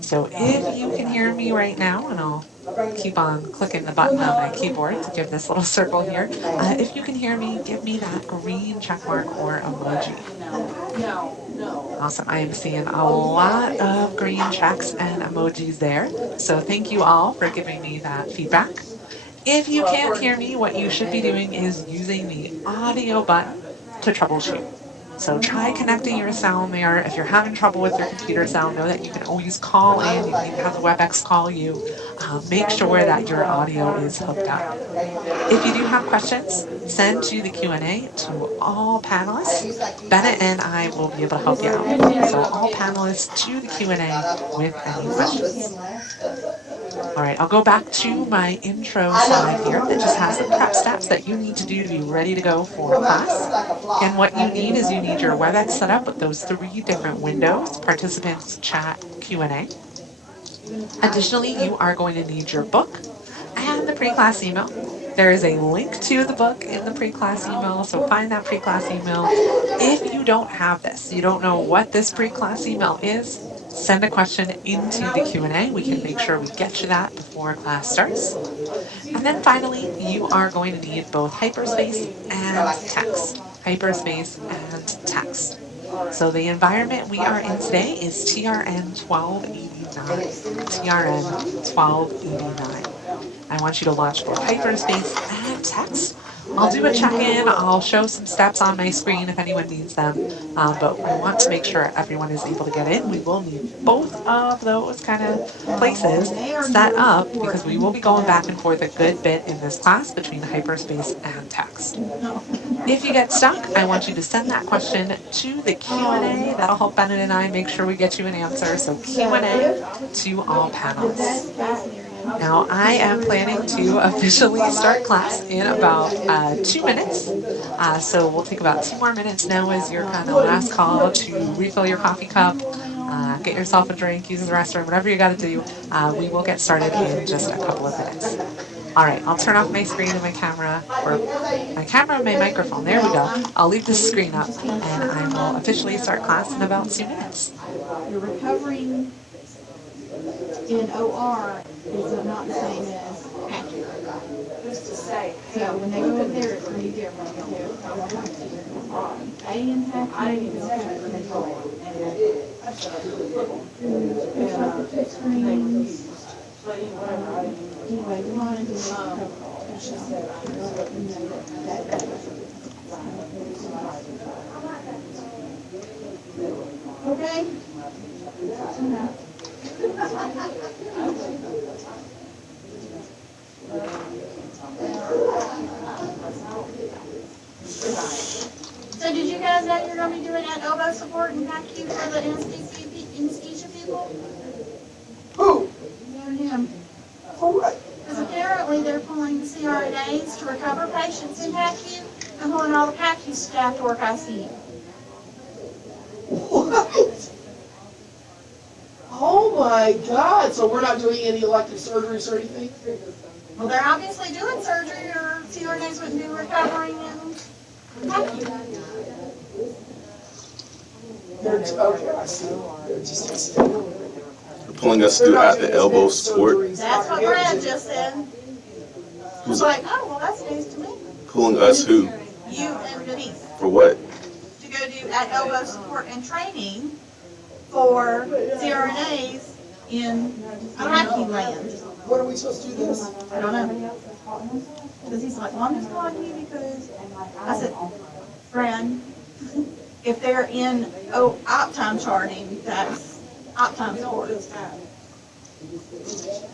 So if you can hear me right now, and I'll keep on clicking the button on my keyboard to give this little circle here. If you can hear me, give me that green check mark or emoji. Awesome. I am seeing a lot of green checks and emojis there. So thank you all for giving me that feedback. If you can't hear me, what you should be doing is using the audio button to troubleshoot. So try connecting your sound there. If you're having trouble with your computer sound, know that you can always call in. You can even have the WebEx call you. Make sure that your audio is hooked up. If you do have questions, send to the Q&A to all panelists. Bennett and I will be able to help you out. So all panelists to the Q&A with any questions. All right, I'll go back to my intro slide here that just has the prep steps that you need to do to be ready to go for class. And what you need is you need your WebEx set up with those 3 different windows, participants, chat, Q&A. Additionally, you are going to need your book and the pre-class email. There is a link to the book in the pre-class email, so find that pre-class email. If you don't have this, you don't know what this pre-class email is, send a question into the Q&A. We can make sure we get you that before class starts. And then finally, you are going to need both hyperspace and text. Hyperspace and text. So the environment we are in today is TRN 1289. TRN 1289. I want you to launch both hyperspace and text. I'll do a check-in. I'll show some steps on my screen if anyone needs them. But we want to make sure everyone is able to get in. We will need both of those kind of places set up because we will be going back and forth a good bit in this class between hyperspace and text. If you get stuck, I want you to send that question to the Q&A. That'll help Bennett and I make sure we get you an answer. So Q&A to all panelists. Now, I am planning to officially start class in about 2 minutes. So we'll take about 2 more minutes now as your kind of last call to refill your coffee cup, get yourself a drink, use the restroom, whatever you got to do. We will get started in just a couple of minutes. All right, I'll turn off my screen and my camera, or my camera and my microphone. There we go. I'll leave the screen up, and I will officially start class in about 2 minutes. You're recovering in OR is not the same as active. So when they go over there, it's going to be different. A in active is different when they go. There's like the 2 screens. Anyway, we want to do okay? So did you guys know you're going to be doing that elbow support and PACU for the anesthesia people? Who? Him. For what? Because apparently they're pulling the CRNAs to recover patients in PACU and pulling all the PACU staff to work ICU. What? Oh my God! So we're not doing any elective surgeries or anything? Well, they're obviously doing surgery or CRNAs wouldn't be recovering in PACU. Okay, I see. They're just Pulling us through at the elbow support. That's what Brad just said. I was like, oh, well, that's news to me. Pulling us who? You and Denise. For what? To go do at elbow support and training for CRNAs in PACU land. What are we supposed to do this? I don't know. Because he's like, well, I'm just calling you because I said, Brad, if they're in op time charting, that's op time support.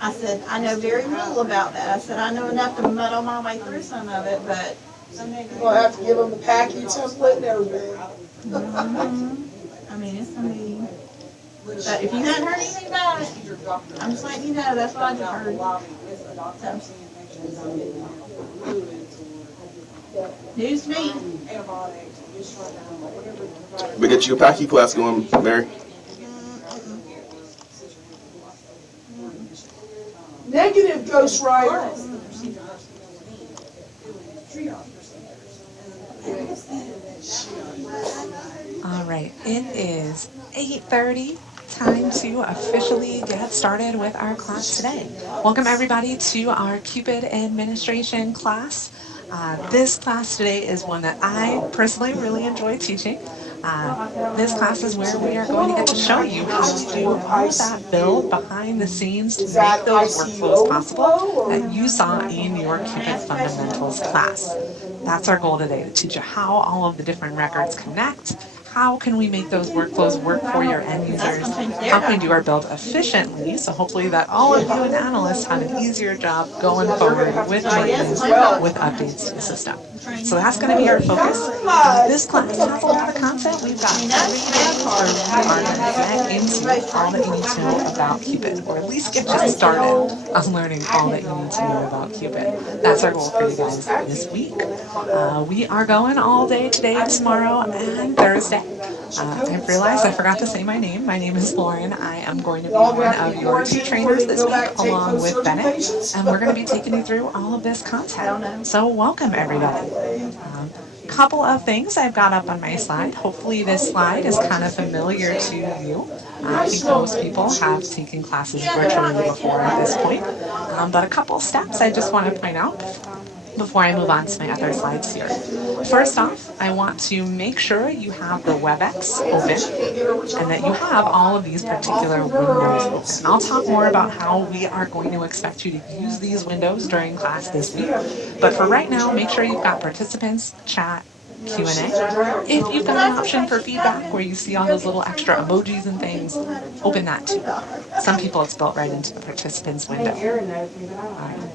I said, I know very little about that. I said, I know enough to muddle my way through some of it, but We'll have to give them the PACU template and everything. I mean, it's going to be, but if you hadn't heard anything about it, I'm just letting you know, that's what I just heard. So. News to me. We get you a PACU class going, Mary. Negative Ghost Rider. All right, it is 8:30 time to officially get started with our class today. Welcome everybody to our Cupid administration class. This class today is one that I personally really enjoy teaching. This class is where we are going to get to show you how to do all of that build behind the scenes to make those workflows possible that you saw in your Cupid Fundamentals class. That's our goal today, to teach you how all of the different records connect. How can we make those workflows work for your end users? How can we do our build efficiently? So hopefully that all of you and analysts have an easier job going forward with maintenance, with updates to the system. So that's going to be our focus. This class has a lot of content. We've got 3 days where we are going to get into all that you need to know about Cupid, or at least get you started on learning all that you need to know about Cupid. That's our goal for you guys this week. We are going all day today, tomorrow, and Thursday. I realized I forgot to say my name. My name is Lauren. I am going to be one of your 2 trainers this week, along with Bennett, and we're going to be taking you through all of this content. So welcome, everybody. Couple of things I've got up on my slide. Hopefully this slide is kind of familiar to you. I think most people have taken classes virtually before at this point. But a couple steps I just want to point out before I move on to my other slides here. First off, I want to make sure you have the WebEx open and that you have all of these particular windows open. I'll talk more about how we are going to expect you to use these windows during class this week. But for right now, make sure you've got participants, chat, Q&A. If you've got an option for feedback where you see all those little extra emojis and things, open that too. Some people it's built right into the participants window.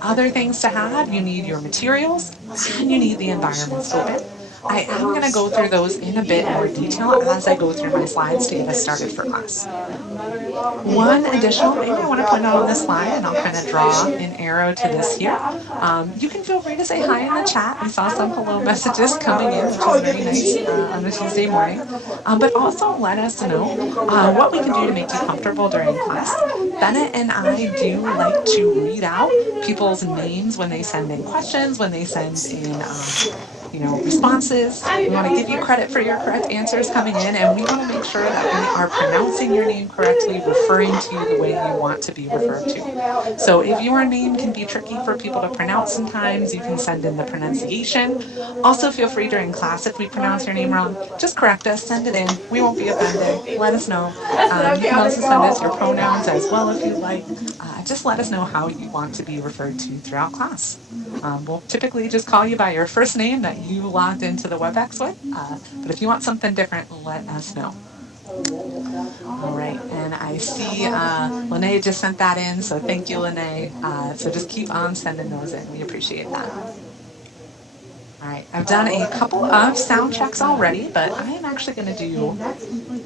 Other things to have, you need your materials and you need the environments open. I am going to go through those in a bit more detail as I go through my slides to get us started for class. One additional thing I want to point out on this slide, and I'll kind of draw an arrow to this here. You can feel free to say hi in the chat. We saw some hello messages coming in, which is very nice on a Tuesday morning. But also let us know what we can do to make you comfortable during class. Bennett and I do like to read out people's names when they send in questions, when they send in responses. We want to give you credit for your correct answers coming in, and we want to make sure that we are pronouncing your name correctly, referring to you the way you want to be referred to. So if your name can be tricky for people to pronounce sometimes, you can send in the pronunciation. Also feel free during class, if we pronounce your name wrong, just correct us, send it in. We won't be offended. Let us know. You can also send us your pronouns as well if you'd like. Just let us know how you want to be referred to throughout class. We'll typically just call you by your first name that you logged into the WebEx with, but if you want something different, let us know. All right, and I see Lene just sent that in, so thank you, Lene. So just keep on sending those in. We appreciate that. All right, I've done a couple of sound checks already, but I am actually going to do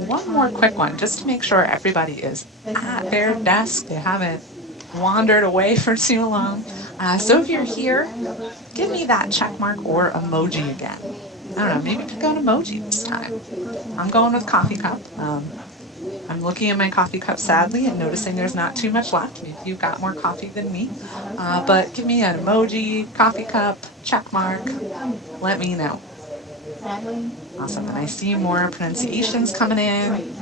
one more quick one just to make sure everybody is at their desk. They haven't wandered away for too long. So if you're here, give me that check mark or emoji again. I don't know, maybe pick an emoji this time. I'm going with coffee cup. I'm looking at my coffee cup sadly and noticing there's not too much left. Maybe you've got more coffee than me. But give me an emoji, coffee cup, check mark. Let me know. Awesome. And I see more pronunciations coming in.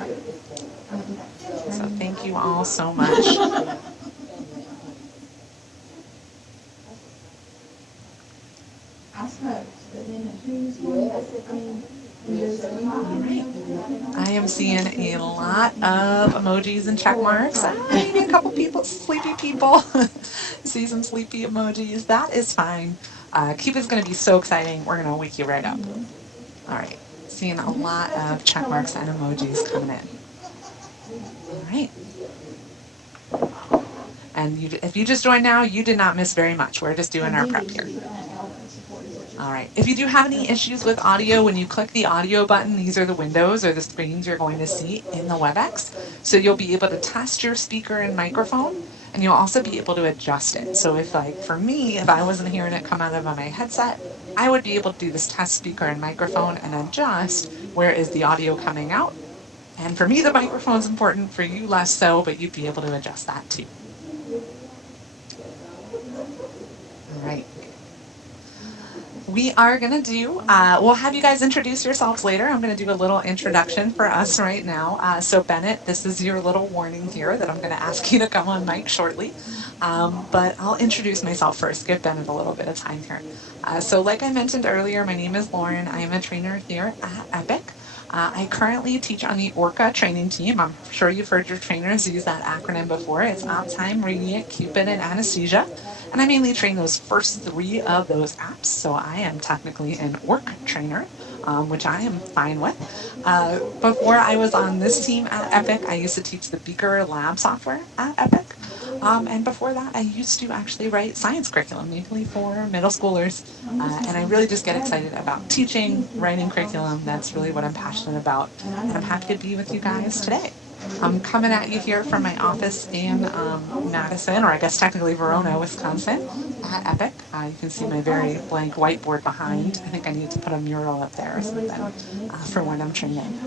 So thank you all so much. I am seeing a lot of emojis and check marks. Maybe a couple people, sleepy people. See some sleepy emojis. That is fine. Cupid's going to be so exciting. We're going to wake you right up. All right. Seeing a lot of check marks and emojis coming in. All right. And if you just joined now, you did not miss very much. We're just doing our prep here. All right. If you do have any issues with audio, when you click the audio button, these are the windows or the screens you're going to see in the WebEx. So you'll be able to test your speaker and microphone, and you'll also be able to adjust it. So if, like, for me, if I wasn't hearing it come out of my headset, I would be able to do this test speaker and microphone and adjust where is the audio coming out. And for me, the microphone's important, for you less so, but you'd be able to adjust that too. All right. We are going to do, we'll have you guys introduce yourselves later. I'm going to do a little introduction for us right now. So, Bennett, this is your little warning here that I'm going to ask you to come on mic shortly. But I'll introduce myself first, give Bennett a little bit of time here. So, like I mentioned earlier, my name is Lauren. I am a trainer here at Epic. I currently teach on the ORCA training team. I'm sure you've heard your trainers use that acronym before. It's Optime, Radiant, Cupid, and Anesthesia. And I mainly train those first three of those apps. So I am technically an orc trainer, which I am fine with. Before I was on this team at Epic, I used to teach the Beaker Lab software at Epic. And before that, I used to actually write science curriculum, mainly for middle schoolers. And I really just get excited about teaching, writing curriculum. That's really what I'm passionate about. And I'm happy to be with you guys today. I'm coming at you here from my office in Madison, or I guess technically Verona, Wisconsin, at Epic. You can see my very blank whiteboard behind. I think I need to put a mural up there or something for when I'm training.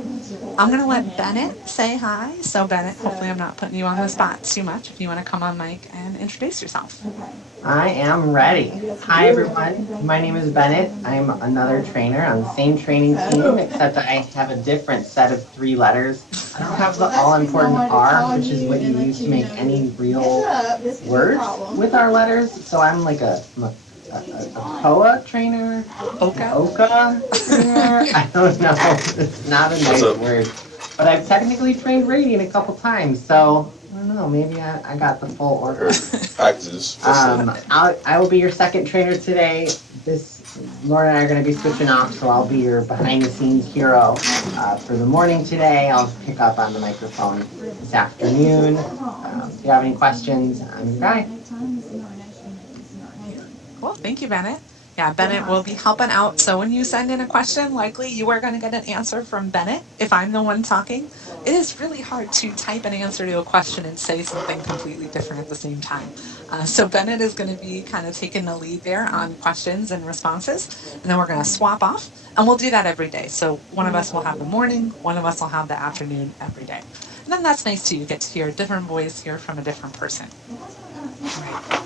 I'm going to let Bennett say hi. So, Bennett, hopefully I'm not putting you on the spot too much. If you want to come on mic and introduce yourself. I am ready. Hi everyone, my name is Bennett. I'm another trainer on the same training team, except I have a different set of 3 letters. I don't have the all-important R, which is what you use to make any real words with our letters. So I'm like a COA trainer, Oka? Oka trainer. I don't know. It's not a nice word. But I've technically trained Radiant a couple times, so I don't know, maybe I got the full order. Practice. I will be your second trainer today. Lauren and I are going to be switching off, so I'll be your behind-the-scenes hero for the morning today. I'll pick up on the microphone this afternoon. If you have any questions, I'm your guy. Cool. Thank you, Bennett. Yeah, Bennett will be helping out. So when you send in a question, likely you are going to get an answer from Bennett if I'm the one talking. It is really hard to type an answer to a question and say something completely different at the same time. So Bennett is going to be kind of taking the lead there on questions and responses, and then we're going to swap off, and we'll do that every day. So one of us will have the morning, one of us will have the afternoon every day. And then that's nice too. You get to hear a different voice here from a different person. All right.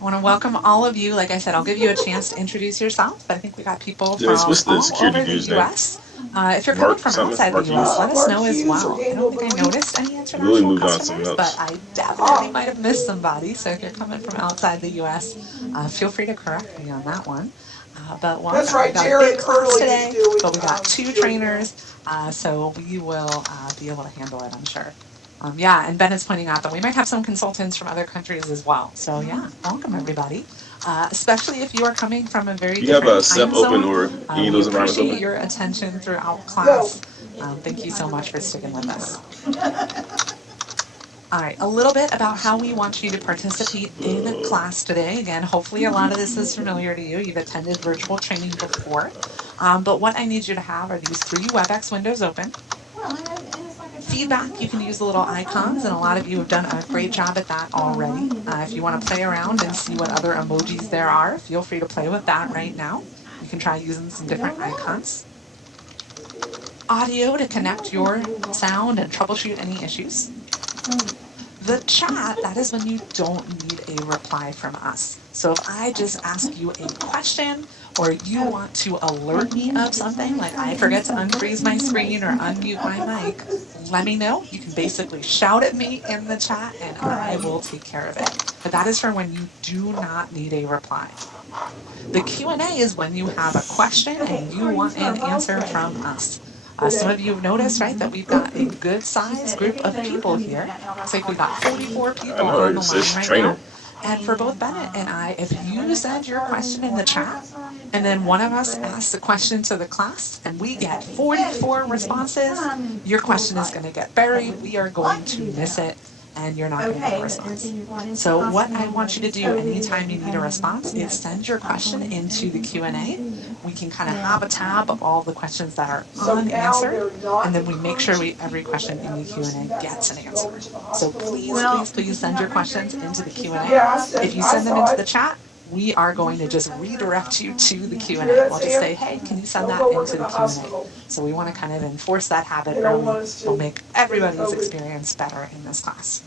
I want to welcome all of you. Like I said, I'll give you a chance to introduce yourself. I think we got people from What's the all security over the dude's name? U.S. If you're coming from outside the U.S., let us know as well. I don't think I noticed any international customers, but I definitely might have missed somebody. So if you're coming from outside the U.S., feel free to correct me on that one. But welcome. That's right, We got a Jared big class Curley today, is doing, but we got 2 cheerleading. trainers, so we will be able to handle it, I'm sure. Yeah, and Ben is pointing out that we might have some consultants from other countries as well. So yeah, welcome everybody. Especially if you are coming from a very You have a different SEP time open zone. or any of We those environments appreciate open? your attention throughout Go. class. Thank you so much for sticking with us. All right, a little bit about how we want you to participate in class today. Again, hopefully a lot of this is familiar to you. You've attended virtual training before. But what I need you to have are these 3 WebEx windows open. Feedback, you can use the little icons, and a lot of you have done a great job at that already. If you want to play around and see what other emojis there are, feel free to play with that right now. You can try using some different icons. Audio to connect your sound and troubleshoot any issues. The chat, that is when you don't need a reply from us. So if I just ask you a question or you want to alert me of something, like I forget to unfreeze my screen or unmute my mic, let me know. You can basically shout at me in the chat and I will take care of it. But that is for when you do not need a reply. The Q&A is when you have a question and you want an answer from us. Some of you have noticed, right, that we've got a good sized group of people here. Looks like we've got 44 people know, on the it's line right training. now. And for both Bennett and I, if you send your question in the chat, and then one of us asks the question to the class, and we get 44 responses, your question is going to get buried. We are going to miss it, and you're not going to get a response. So what I want you to do anytime you need a response is send your question into the Q&A. We can kind of have a tab of all the questions that are unanswered, and then we make sure every question in the Q&A gets an answer. So please send your questions into the Q&A. If you send them into the chat, we are going to just redirect you to the Q&A. We'll just say, hey, can you send that into the Q&A? So we want to kind of enforce that habit early. It'll make everybody's experience better in this class.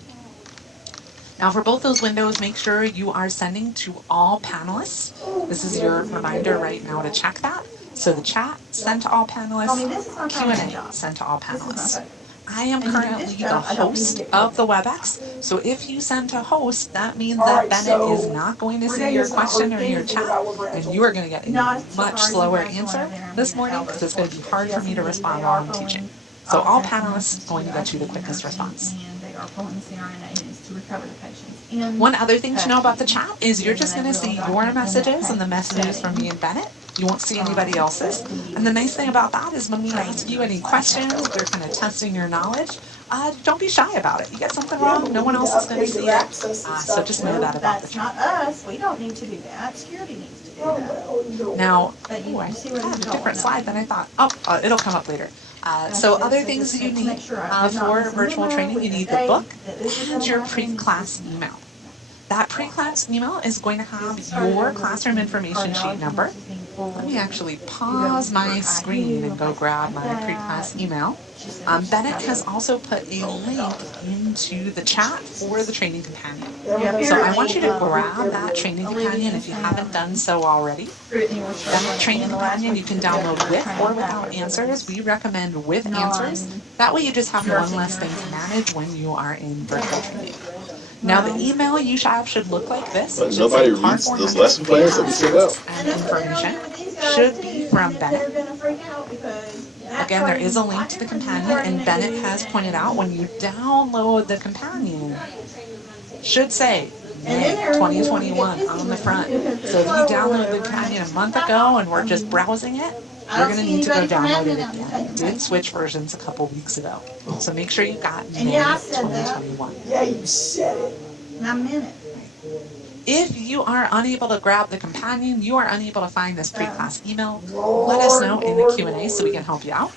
Now for both those windows, make sure you are sending to all panelists. This is your reminder right now to check that. So the chat, sent to all panelists, This is my permanent Q&A, job. sent to all This is my panelists. focus. I am And to do this currently the job, I don't need to host get of paid. the WebEx, so if you send to host, that means that Bennett is not going to see your question or your chat, and you are going to get a Not so much hard, you slower guys go in answer there and this be an morning hour because it's going to be before. hard for Yes, me to indeed, respond they while are I'm teaching. pulling So all officers and panelists nurses to going to get you the IV quickest nursing, response. and they are pulling the CRNAs to recover the patients in One other thing to know about the custody. chat is you're And then just they going to will see your document in that messages and the package messages from me setting. and Bennett. You won't see anybody else's. But And the nice the thing about that is when we ask you trainer any slash questions, we're handover. kind of testing your knowledge. Don't be shy about it. You get something wrong, no one else is going to see it. So just know Well, that about the that's chat. not us. We don't need to do that. Security needs to do that. Now, But oh, I you see where this had is a going different now. slide than I thought. Oh, it'll come up later. So Okay, other so things just that you to need make sure I did not for miss a virtual memo training, you with a need the date book that this was and gonna your happen. pre-class email. That pre-class email is going to have your classroom information sheet number. Let me actually pause my screen and go grab my pre-class email. Bennett has also put a link into the chat for the training companion. So I want you to grab that training companion if you haven't done so already. That training companion you can download with or without answers. We recommend with answers. That way you just have one less thing to manage when you are in virtual training. Now the email you should look like this. But It should say nobody Part reads those 400 lesson plans that we pre-class send out. tasks and information. Should be from Bennett. Again, there is a link to the companion, and Bennett has pointed out when you download the companion, should say May 2021 on the front. So if you downloaded the companion a month ago and we're just browsing it, you're going to need to go download it again. It did switch versions a couple weeks ago. So make sure you got May 2021. Yeah, you said it. And I meant it. If you are unable to grab the companion, you are unable to find this pre-class email, let us know in the Q&A so we can help you out.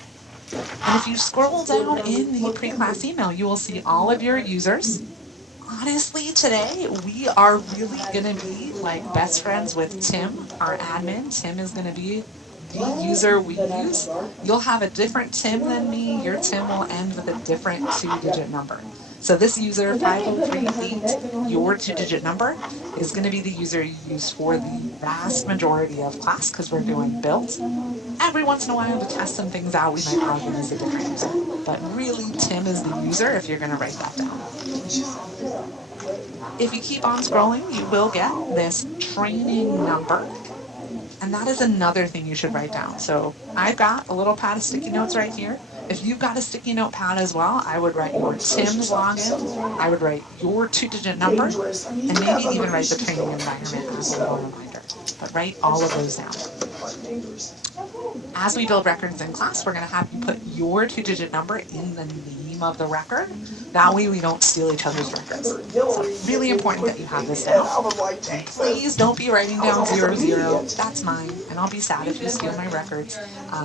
And if you scroll down in the pre-class email, you will see all of your users. Honestly, today we are really going to be like best friends with Tim, our admin. Tim is going to be the user we use. You'll have a different Tim than me. Your Tim will end with a different 2-digit number. So this user 5038, your 2-digit number, is going to be the user you use for the vast majority of class because we're doing builds. Every once in a while to test some things out, we might log in as a different user. But really, Tim is the user if you're going to write that down. If you keep on scrolling, you will get this training number. And that is another thing you should write down. So I've got a little pad of sticky notes right here. If you've got a sticky note pad as well, I would write your Tim's login. I would write your 2-digit number and maybe even write the training environment as a little reminder. But write all of those down. As we build records in class, we're going to have you put your 2-digit number in the name of the record. That way we don't steal each other's records. So really important that you have this down. And please don't be writing down 00. That's mine, and I'll be sad if you steal my records.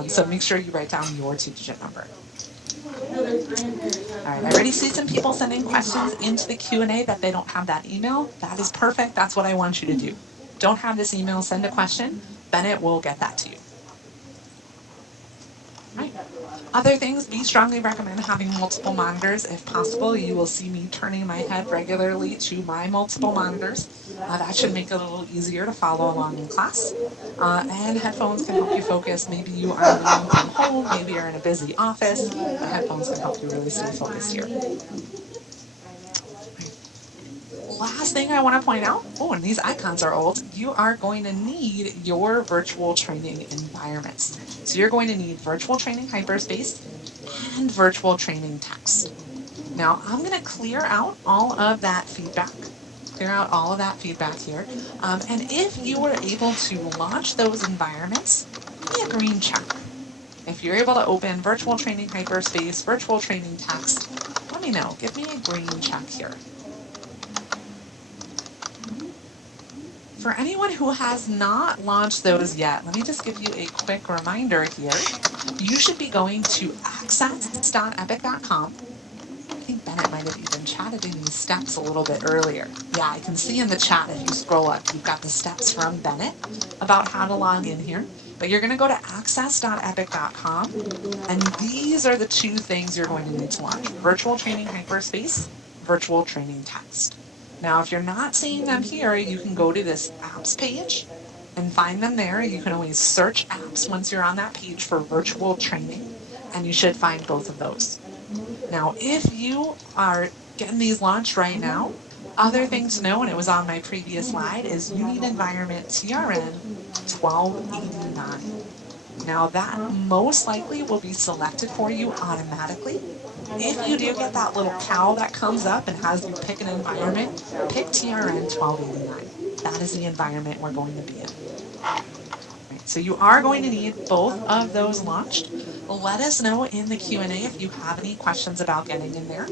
So make sure you write down your 2-digit number. All right, I already see some people sending questions into the Q&A that they don't have that email. That is perfect. That's what I want you to do. Don't have this email, send a question. Bennett will get that to you. Right. Other things, we strongly recommend having multiple monitors if possible. You will see me turning my head regularly to my multiple monitors. That should make it a little easier to follow along in class. And headphones can help you focus. Maybe you are learning from home, maybe you're in a busy office, but headphones can help you really stay focused here. Last thing I want to point out, oh, and these icons are old, you are going to need your virtual training environments. So you're going to need virtual training hyperspace and virtual training text. Now I'm going to clear out all of that feedback. Here. And if you were able to launch those environments, give me a green check. If you're able to open virtual training hyperspace, virtual training text, let me know. Give me a green check here. For anyone who has not launched those yet, let me just give you a quick reminder here. You should be going to access.epic.com. I think Bennett might have even chatted in these steps a little bit earlier. Yeah, I can see in the chat if you scroll up, you've got the steps from Bennett about how to log in here. But you're going to go to access.epic.com, and these are the 2 things you're going to need to launch. Virtual Training Hyperspace, Virtual Training Text. Now, if you're not seeing them here, you can go to this apps page and find them there. You can always search apps once you're on that page for virtual training, and you should find both of those. Now, if you are getting these launched right now, other thing to know, and it was on my previous slide, is you need environment TRN 1289. Now that most likely will be selected for you automatically. If you do get that little cow that comes up and has you pick an environment, pick TRN 1289. That is the environment we're going to be in. Right, so you are going to need both of those launched. Let us know in the Q&A if you have any questions about getting in there.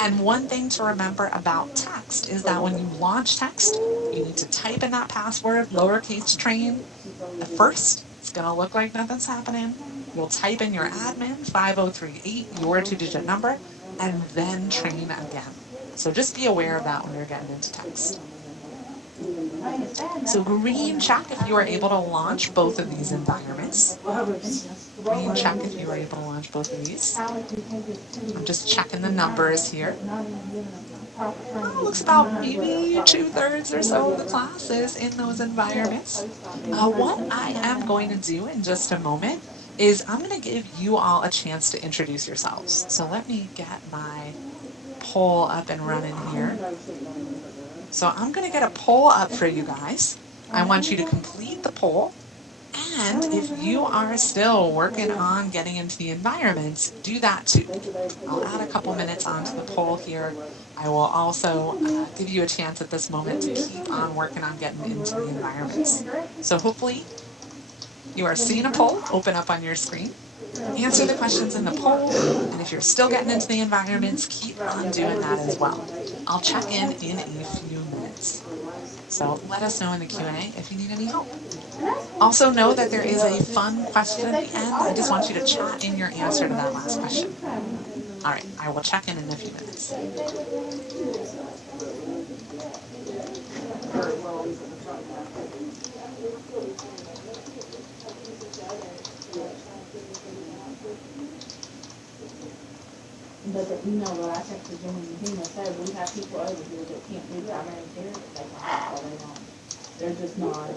And one thing to remember about text is that when you launch text, you need to type in that password, lowercase train, at first. It's going to look like nothing's happening. You'll type in your admin 5038, your 2-digit number, and then train again. So just be aware of that when you're getting into text. So green check if you are able to launch both of these environments. Green check if you are able to launch both of these. I'm just checking the numbers here. Oh, looks about maybe 2/3 or so of the class is in those environments. What I am going to do in just a moment is I'm going to give you all a chance to introduce yourselves. So let me get my poll up and running here. So I'm going to get a poll up for you guys. I want you to complete the poll. And if you are still working on getting into the environments, do that too. I'll add a couple minutes onto the poll here. I will also give you a chance at this moment to keep on working on getting into the environments. So hopefully you are seeing a poll open up on your screen. Answer the questions in the poll, and if you're still getting into the environments, keep on doing that as well. I'll check in a few minutes. So let us know in the Q&A if you need any help. Also know that there is a fun question at the end. I just want you to chat in your answer to that last question. All right, I will check in a few minutes. But the email that I texted Jimmy and Dina said, we have people over here that can't do primary care, that they can have all they want. They're just not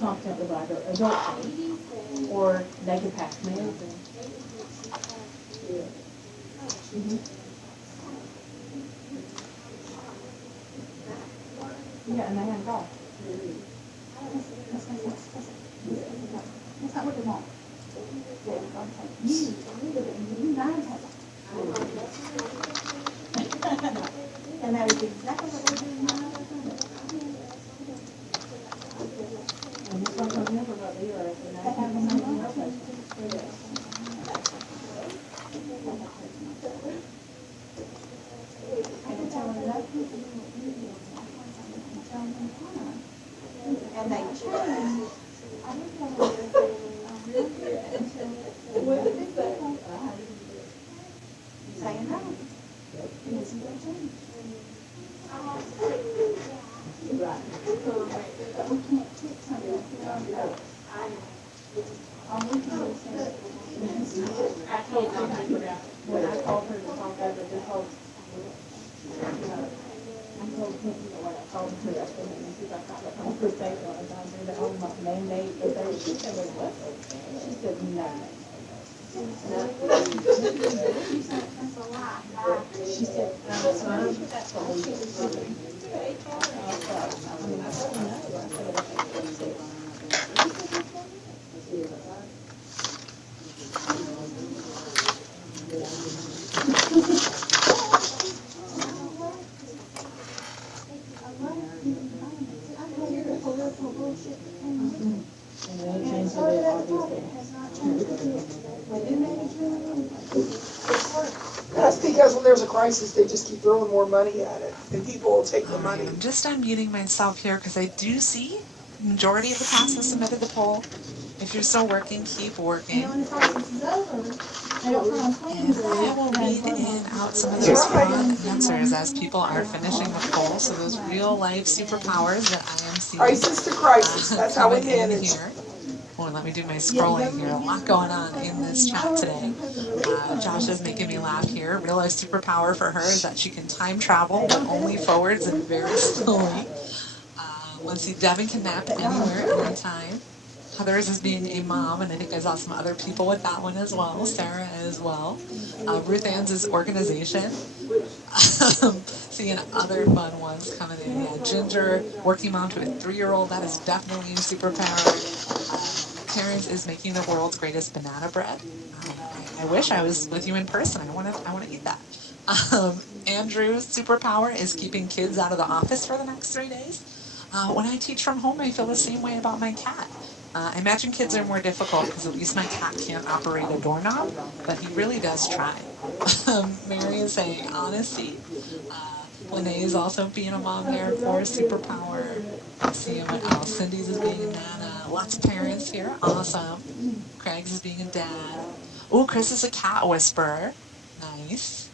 competent with either adult or they can pass meds and. Yeah, and they have golf. That's not what they want. You guys have. And that is exactly what we're doing now. And this one was never got zero, so now I have and they change. Saying no. Right. We can't fix something. All we can do is I told her when I called her to talk over this whole, I told him, when I called her, I said, and she's like, I don't conversation on it, I'm doing the whole mandate, but they, she said, what? She said, no. She said, that's what we did. That's because when there's a crisis, they just keep throwing more money at it, and people will take the money. I'm just unmuting myself here because I do see the majority of the class has submitted the poll. If you're still working, keep working. And I will read in out some of those fun answers as people are finishing the poll. So those real life superpowers that I am seeing Crisis to crisis, that's how we coming in manage. here. Oh, let me do my scrolling here. A lot going on in this chat today. Josh is making me laugh here. Real life superpower for her is that she can time travel, but only forwards and very slowly. Let's see, Devin can nap anywhere, anytime. Heather's is being a mom, and I think I saw some other people with that one as well. Sarah as well. Ruth Ann's is organization. Seeing other fun ones coming in. Yeah, Ginger, working mom to a 3-year-old. That is definitely a superpower. Karen's is making the world's greatest banana bread. I wish I was with you in person. I want to eat that. Andrew's superpower is keeping kids out of the office for the next 3 days. When I teach from home, I feel the same way about my cat. I imagine kids are more difficult because at least my cat can't operate a doorknob, but he really does try. Mary is saying honesty. Lene is also being a mom there for superpower. Let's see what else. Cindy's is being a nana. Lots of parents here. Awesome. Craig's is being a dad. Oh, Chris is a cat whisperer. Nice.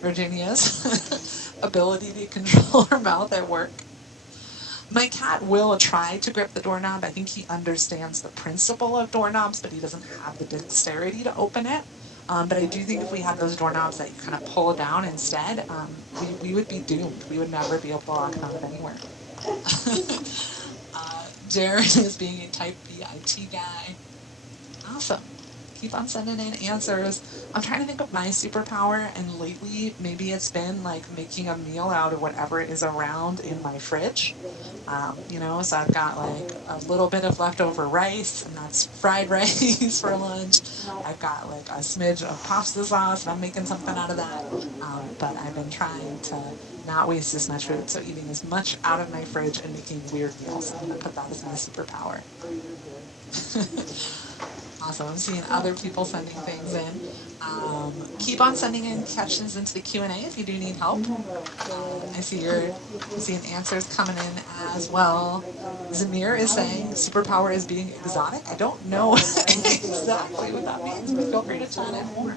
Virginia's ability to control her mouth at work. My cat will try to grip the doorknob. I think he understands the principle of doorknobs, but he doesn't have the dexterity to open it. But I do think if we had those doorknobs that you kind of pull down instead, we would be doomed. We would never be able to lock them out of anywhere. Jared is being a type B IT guy. Awesome. Keep on sending in answers. I'm trying to think of my superpower, and lately maybe it's been like making a meal out of whatever is around in my fridge. So I've got like a little bit of leftover rice, and that's fried rice for lunch. I've got like a smidge of pasta sauce, and I'm making something out of that. But I've been trying to not waste as much food, so eating as much out of my fridge and making weird meals. I'm gonna put that as my superpower. Awesome. I'm seeing other people sending things in. Keep on sending in questions into the Q&A if you do need help. I see you're seeing answers coming in as well. Zamir is saying superpower is being exotic. I don't know exactly what that means, but feel free to chat in more.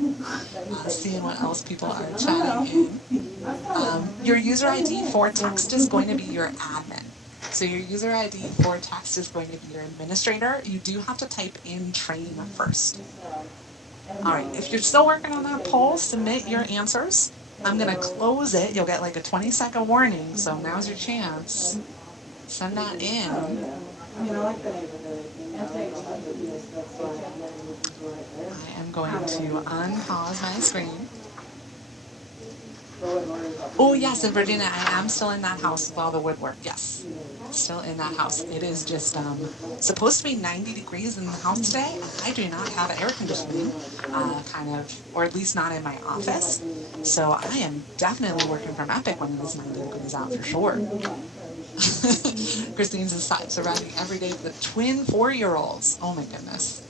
Seeing what else people are chatting in. Your user ID for text is going to be your admin. So your user ID for text is going to be your administrator. You do have to type in train first. All right, if you're still working on that poll, submit your answers. I'm gonna close it. You'll get like a 20-second warning, so now's your chance. Send that in. I am going to unpause my screen. Oh yes, in Virginia, I am still in that house with all the woodwork. Yes, still in that house. It is just supposed to be 90 degrees in the house today, and I do not have air conditioning, or at least not in my office. So I am definitely working from Epic when it is 90 degrees out for sure. Christine's surrounding every day with twin 4-year-olds. Oh my goodness.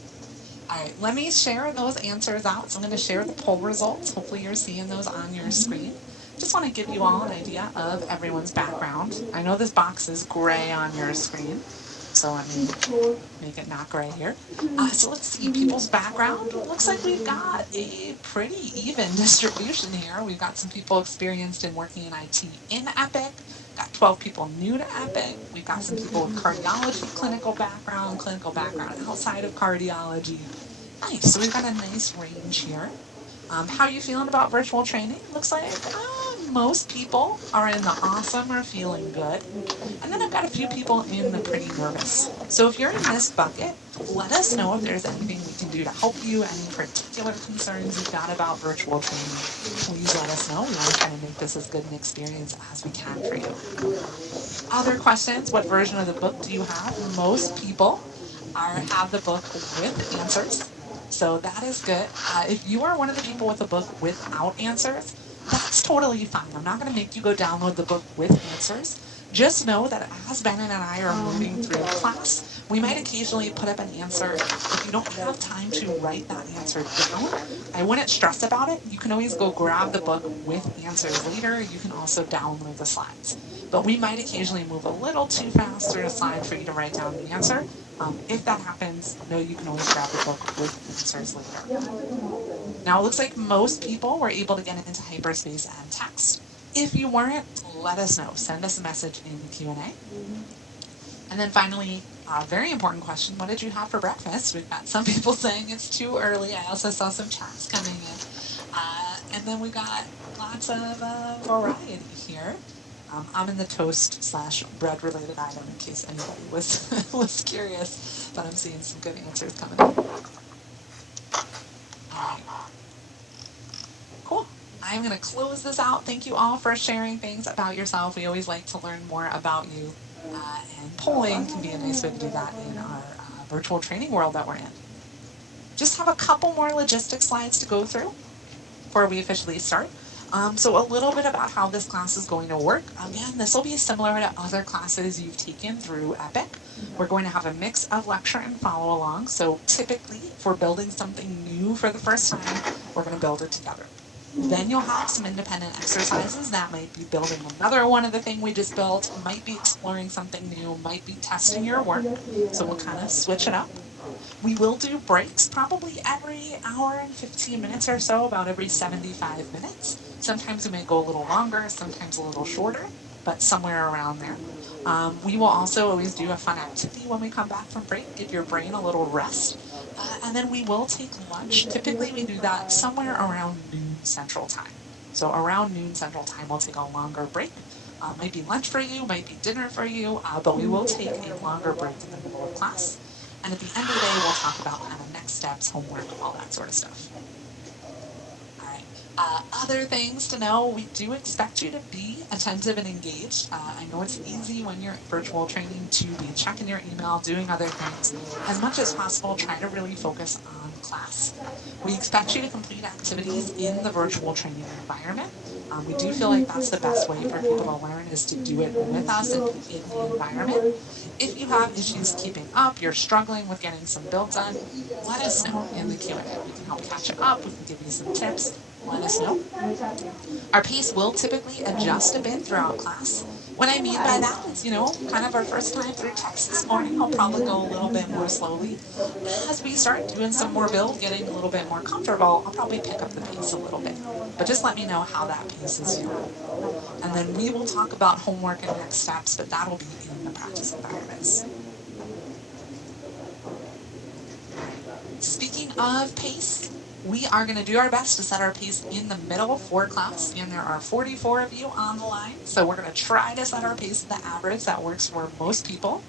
All right, let me share those answers out. So I'm going to share the poll results. Hopefully you're seeing those on your screen. Just want to give you all an idea of everyone's background. I know this box is gray on your screen, so let me make it not gray here. So let's see, people's background. Looks like we've got a pretty even distribution here. We've got some people experienced in working in IT in Epic. Got 12 people new to Epic. We've got some people with cardiology clinical background outside of cardiology. Nice, so we've got a nice range here. How are you feeling about virtual training? Looks like most people are in the awesome or feeling good. And then I've got a few people in the pretty nervous. So if you're in this bucket, let us know if there's anything we can do to help you, any particular concerns you've got about virtual training. Please let us know. We want to try and make this as good an experience as we can for you. Other questions? What version of the book do you have? Most people have the book with answers. So that is good. If you are one of the people with a book without answers, that's totally fine. I'm not going to make you go download the book with answers. Just know that as Bennett and I are moving through class, we might occasionally put up an answer. If you don't have time to write that answer down, I wouldn't stress about it. You can always go grab the book with answers later. You can also download the slides. But we might occasionally move a little too fast through a slide for you to write down the answer. If that happens, know you can always grab the book with answers later. Now, it looks like most people were able to get into hyperspace and text. If you weren't, let us know. Send us a message in the Q&A. And then finally, Very important question. What did you have for breakfast? We've got some people saying it's too early. I also saw some chats coming in. And then we got lots of variety here. I'm in the toast slash bread related item in case anybody was was curious, but I'm seeing some good answers coming in. All right, cool. I'm going to close this out. Thank you all for sharing things about yourself. We always like to learn more about you, and polling can be a nice way to do that in our virtual training world that we're in. Just have a couple more logistic slides to go through before we officially start. So a little bit about how this class is going to work. Again, this will be similar to other classes you've taken through EPIC. We're going to have a mix of lecture and follow along. So typically, if we're building something new for the first time, we're going to build it together. Then you'll have some independent exercises that might be building another one of the thing we just built, might be exploring something new, might be testing your work. So we'll kind of switch it up. We will do breaks probably every hour and 15 minutes or so, about every 75 minutes. Sometimes we may go a little longer, sometimes a little shorter, but somewhere around there. We will also always do a fun activity when we come back from break, give your brain a little rest. And then we will take lunch. Typically, we do that somewhere around noon Central Time. So around noon Central Time, we'll take a longer break. Might be lunch for you, might be dinner for you, but we will take a longer break in the middle of class. And at the end of the day, we'll talk about kind of next steps, homework, all that sort of stuff. All right. Other things to know, we do expect you to be attentive and engaged. I know it's easy when you're virtual training to be checking your email, doing other things. As much as possible, try to really focus on class. We expect you to complete activities in the virtual training environment. We do feel like that's the best way for people to learn is to do it with us and in the environment. If you have issues keeping up, you're struggling with getting some builds done, let us know in the Q&A. We can help catch you up. We can give you some tips. Let us know. Our pace will typically adjust a bit throughout class. What I mean by that is, kind of our first time through text this morning, I'll probably go a little bit more slowly. As we start doing some more build, getting a little bit more comfortable, I'll probably pick up the pace a little bit. But just let me know how that pace is feeling. And then we will talk about homework and next steps, but that'll be in the practice environments. Speaking of pace, we are going to do our best to set our pace in the middle for class. And there are 44 of you on the line, so we're going to try to set our pace at the average that works for most people.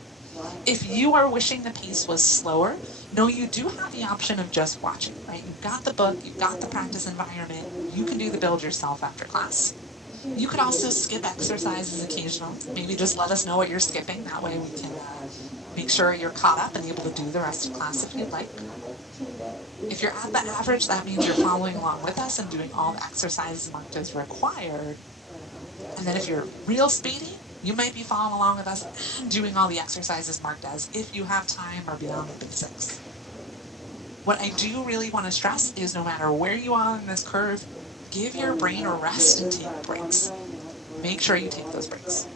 If you are wishing the pace was slower, no, you do have the option of just watching, right? You've got the book, you've got the practice environment, you can do the build yourself after class. You could also skip exercises occasionally. Maybe just let us know what you're skipping. That way we can make sure you're caught up and able to do the rest of class if you'd like. If you're at the average, that means you're following along with us and doing all the exercises marked as required. And then if you're real speedy, you might be following along with us and doing all the exercises marked as if you have time or beyond the basics. What I do really want to stress is no matter where you are in this curve, give your brain a rest and take breaks. Make sure you take those breaks.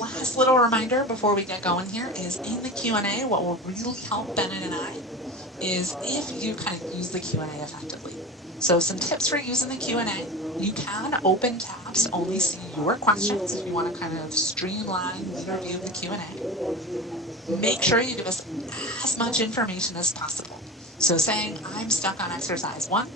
Last little reminder before we get going here is in the Q&A, what will really help Bennett and I is if you kind of use the Q&A effectively. So some tips for using the Q&A. You can open tabs to only see your questions if you want to kind of streamline the review of the Q&A. Make sure you give us as much information as possible. So saying, I'm stuck on exercise 1,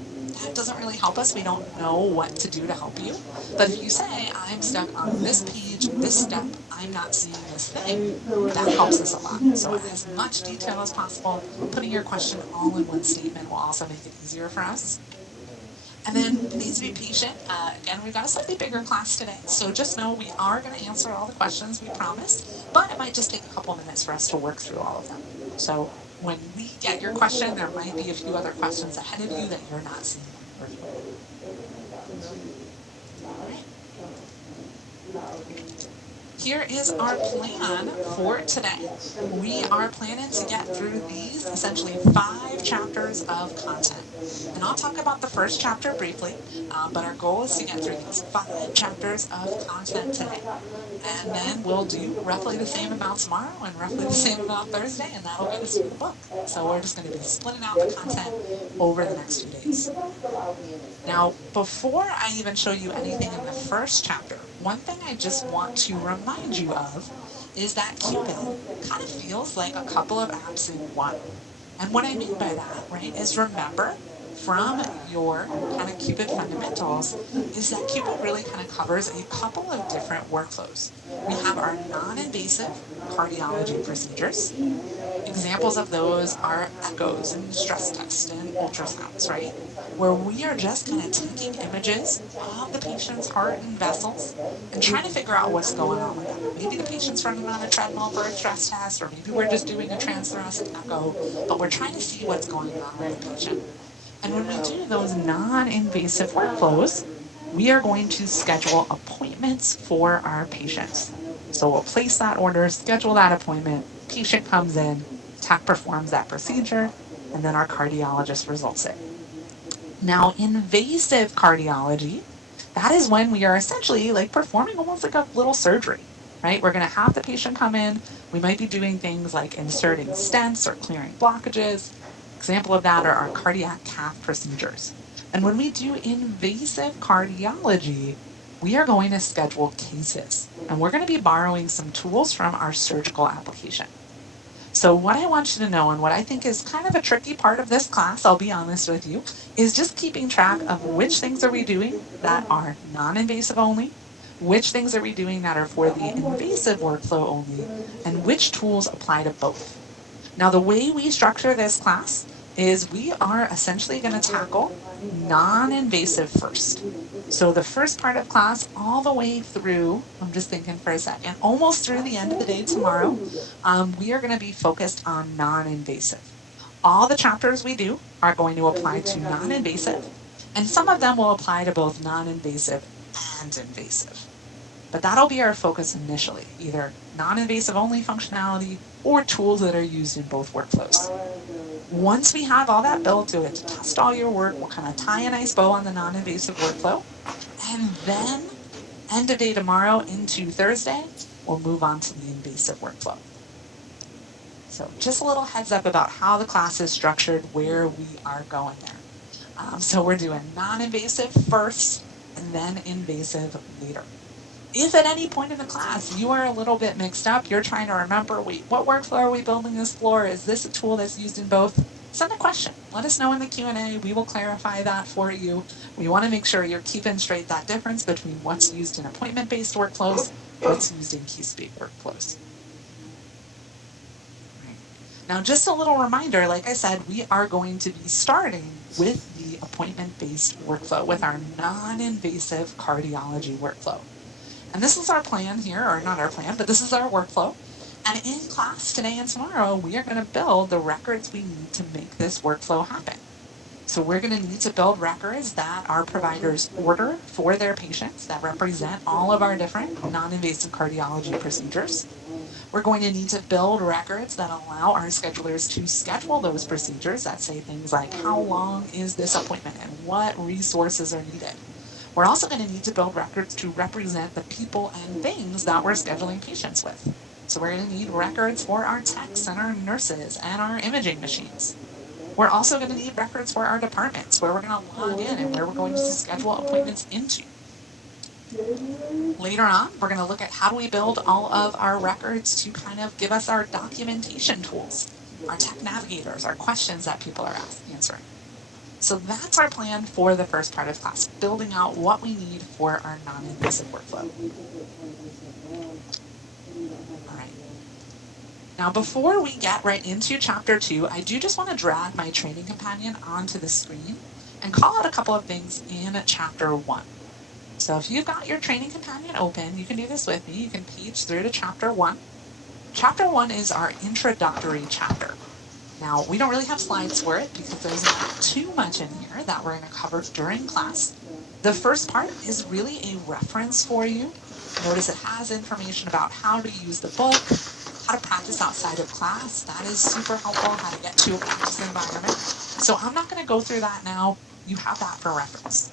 that doesn't really help us. We don't know what to do to help you. But if you say, I'm stuck on this page, this step, I'm not seeing this thing, that helps us a lot. So as much detail as possible, putting your question all in one statement will also make it easier for us. And then please be patient. Again, we've got a slightly bigger class today, so just know we are going to answer all the questions we promised, but it might just take a couple minutes for us to work through all of them. So when we get your question, there might be a few other questions ahead of you that you're not seeing. Here is our plan for today. We are planning to get through these essentially 5 chapters of content. And I'll talk about the first chapter briefly, but our goal is to get through these 5 chapters of content today. And then we'll do roughly the same amount tomorrow and roughly the same amount Thursday, and that'll get us through the book. So we're just going to be splitting out the content over the next few days. Now, before I even show you anything in the first chapter, one thing I just want to remind you of is that Cupid kind of feels like a couple of apps in one. And what I mean by that, right, is remember from your kind of Cupid fundamentals is that Cupid really kind of covers a couple of different workflows. We have our non-invasive cardiology procedures. Examples of those are echoes and stress tests and ultrasounds, right? Where we are just kind of taking images of the patient's heart and vessels and trying to figure out what's going on with them. Maybe the patient's running on a treadmill for a stress test, or maybe we're just doing a transthoracic echo, but we're trying to see what's going on with the patient. And when we do those non invasive workflows, we are going to schedule appointments for our patients. So we'll place that order, schedule that appointment, patient comes in, tech performs that procedure, and then our cardiologist results it. Now, invasive cardiology, that is when we are essentially like performing almost like a little surgery, right? We're going to have the patient come in. We might be doing things like inserting stents or clearing blockages. Example of that are our cardiac cath procedures. And when we do invasive cardiology, we are going to schedule cases and we're going to be borrowing some tools from our surgical application. So, what I want you to know, and what I think is kind of a tricky part of this class, I'll be honest with you, is just keeping track of which things are we doing that are non invasive only, which things are we doing that are for the invasive workflow only, and which tools apply to both. Now, the way we structure this class is we are essentially going to tackle non invasive first. So, the first part of class, all the way through, I'm just thinking for a second, almost through the end of the day tomorrow, we are going to be focused on non invasive. All the chapters we do are going to apply to non invasive, and some of them will apply to both non invasive and invasive. But that'll be our focus initially, either non-invasive only functionality or tools that are used in both workflows. Once we have all that built, to it to test all your work, we'll kind of tie a nice bow on the non-invasive workflow. And then end of day tomorrow into Thursday, we'll move on to the invasive workflow. So just a little heads up about how the class is structured, where we are going there. So we're doing non-invasive first and then invasive later. If at any point in the class you are a little bit mixed up, you're trying to remember, wait, what workflow are we building this for? Is this a tool that's used in both? Send a question. Let us know in the Q&A. We will clarify that for you. We want to make sure you're keeping straight that difference between what's used in appointment-based workflows, what's used in case-based workflows. Right. Now, just a little reminder, like I said, we are going to be starting with the appointment-based workflow, with our non-invasive cardiology workflow. And this is our plan here, or not our plan, but this is our workflow. And in class today and tomorrow, we are going to build the records we need to make this workflow happen. So we're going to need to build records that our providers order for their patients that represent all of our different non-invasive cardiology procedures. We're going to need to build records that allow our schedulers to schedule those procedures that say things like how long is this appointment and what resources are needed. We're also going to need to build records to represent the people and things that we're scheduling patients with. So we're going to need records for our techs and our nurses and our imaging machines. We're also going to need records for our departments, where we're going to log in and where we're going to schedule appointments into. Later on, we're going to look at how do we build all of our records to kind of give us our documentation tools, our tech navigators, our questions that people are answering. So that's our plan for the first part of class, building out what we need for our non-invasive workflow. All right. Now, before we get right into chapter 2, I do just want to drag my training companion onto the screen and call out a couple of things in chapter 1. So if you've got your training companion open, you can do this with me. You can page through to chapter 1. Chapter 1 is our introductory chapter. Now, we don't really have slides for it because there's not too much in here that we're going to cover during class. The first part is really a reference for you. Notice it has information about how to use the book, how to practice outside of class. That is super helpful, how to get to a practice environment. So I'm not going to go through that now. You have that for reference.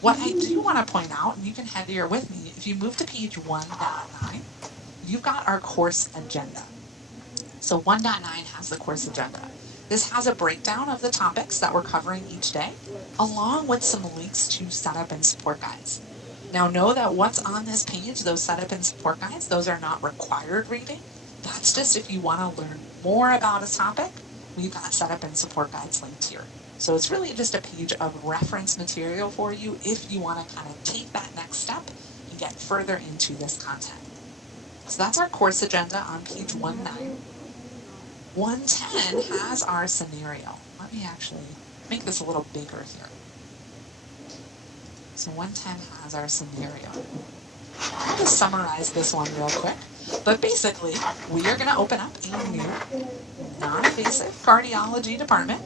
What I do want to point out, and you can head here with me, if you move to page 1.9, you've got our course agenda. So 1.9 has the course agenda. This has a breakdown of the topics that we're covering each day, along with some links to setup and support guides. Now know that what's on this page, those setup and support guides, those are not required reading. That's just if you want to learn more about a topic, we've got setup and support guides linked here. So it's really just a page of reference material for you if you want to kind of take that next step and get further into this content. So that's our course agenda on page 19. 110 has our scenario. Let me actually make this a little bigger here. So 110 has our scenario. I'll just summarize this one real quick. But basically, we are going to open up a new non-invasive cardiology department.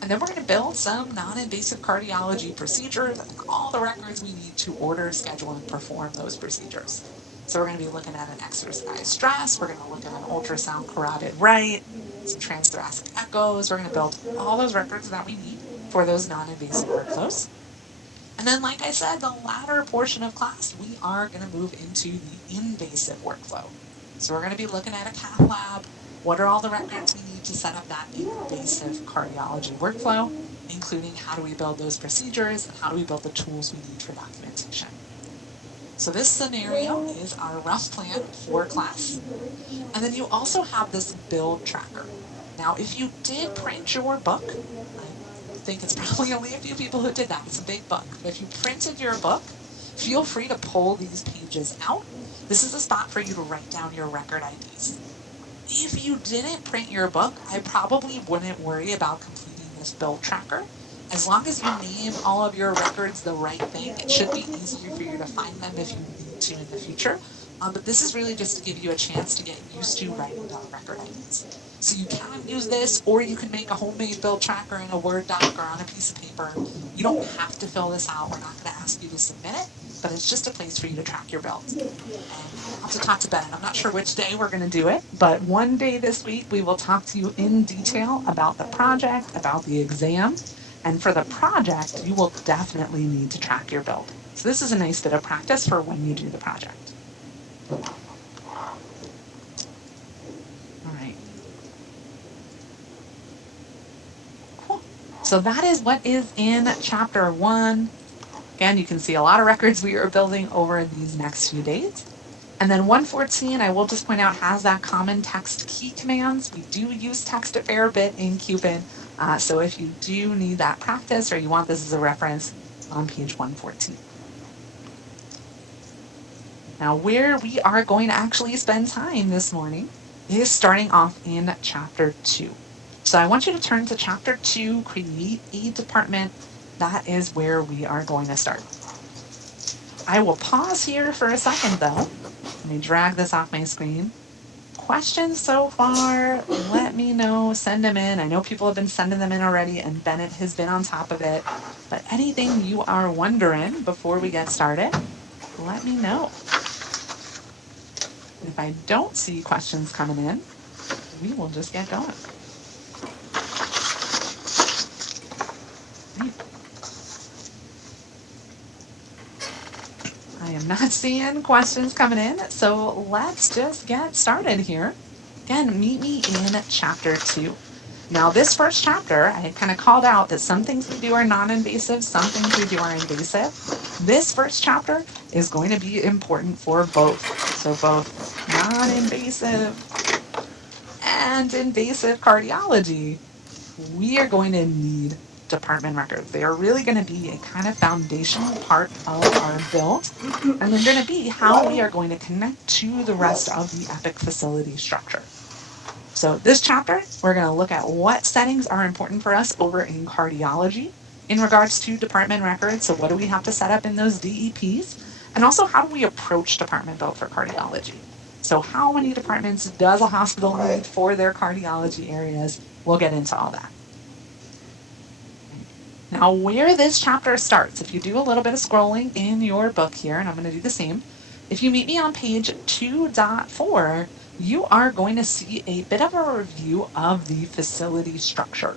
And then we're going to build some non-invasive cardiology procedures and all the records we need to order, schedule, and perform those procedures. So we're going to be looking at an exercise stress. We're going to look at an ultrasound carotid right, some transthoracic echoes. We're going to build all those records that we need for those non-invasive workflows. And then, like I said, the latter portion of class, we are going to move into the invasive workflow. So we're going to be looking at a cath lab. What are all the records we need to set up that invasive cardiology workflow, including how do we build those procedures and how do we build the tools we need for documentation. So this scenario is our rough plan for class. And then you also have this build tracker. Now, if you did print your book, I think it's probably only a few people who did that. It's a big book. But if you printed your book, feel free to pull these pages out. This is a spot for you to write down your record IDs. If you didn't print your book, I probably wouldn't worry about completing this build tracker. As long as you name all of your records the right thing, it should be easier for you to find them if you need to in the future. But this is really just to give you a chance to get used to writing down record IDs. So you can use this, or you can make a homemade build tracker in a Word doc or on a piece of paper. You don't have to fill this out. We're not going to ask you to submit it, but it's just a place for you to track your build. And I'll have to talk to Ben. I'm not sure which day we're going to do it, but one day this week we will talk to you in detail about the project, about the exam. And for the project, you will definitely need to track your build. So this is a nice bit of practice for when you do the project. All right. Cool. So that is what is in chapter 1. Again, you can see a lot of records we are building over these next few days. And then 114, I will just point out, has that common text key commands. We do use text a fair bit in Cupid. So if you do need that practice or you want this as a reference, on page 114. Now, where we are going to actually spend time this morning is starting off in chapter 2. So I want you to turn to chapter 2, create a department. That is where we are going to start. I will pause here for a second though. Let me drag this off my screen. Questions so far, let me know, send them in. I know people have been sending them in already and Bennett has been on top of it. But anything you are wondering before we get started, let me know. And if I don't see questions coming in, we will just get going. Right. I am not seeing questions coming in, so let's just get started here. Again, meet me in chapter 2. Now, this first chapter, I had kind of called out that some things we do are non-invasive, some things we do are invasive. This first chapter is going to be important for both. So both non-invasive and invasive cardiology, we are going to need department records. They are really going to be a kind of foundational part of our build, and they're going to be how we are going to connect to the rest of the Epic facility structure. So this chapter, we're going to look at what settings are important for us over in cardiology in regards to department records. So what do we have to set up in those DEPs? And also, how do we approach department build for cardiology? So how many departments does a hospital need for their cardiology areas? We'll get into all that. Now, where this chapter starts, if you do a little bit of scrolling in your book here, and I'm going to do the same, if you meet me on page 2.4, you are going to see a bit of a review of the facility structure.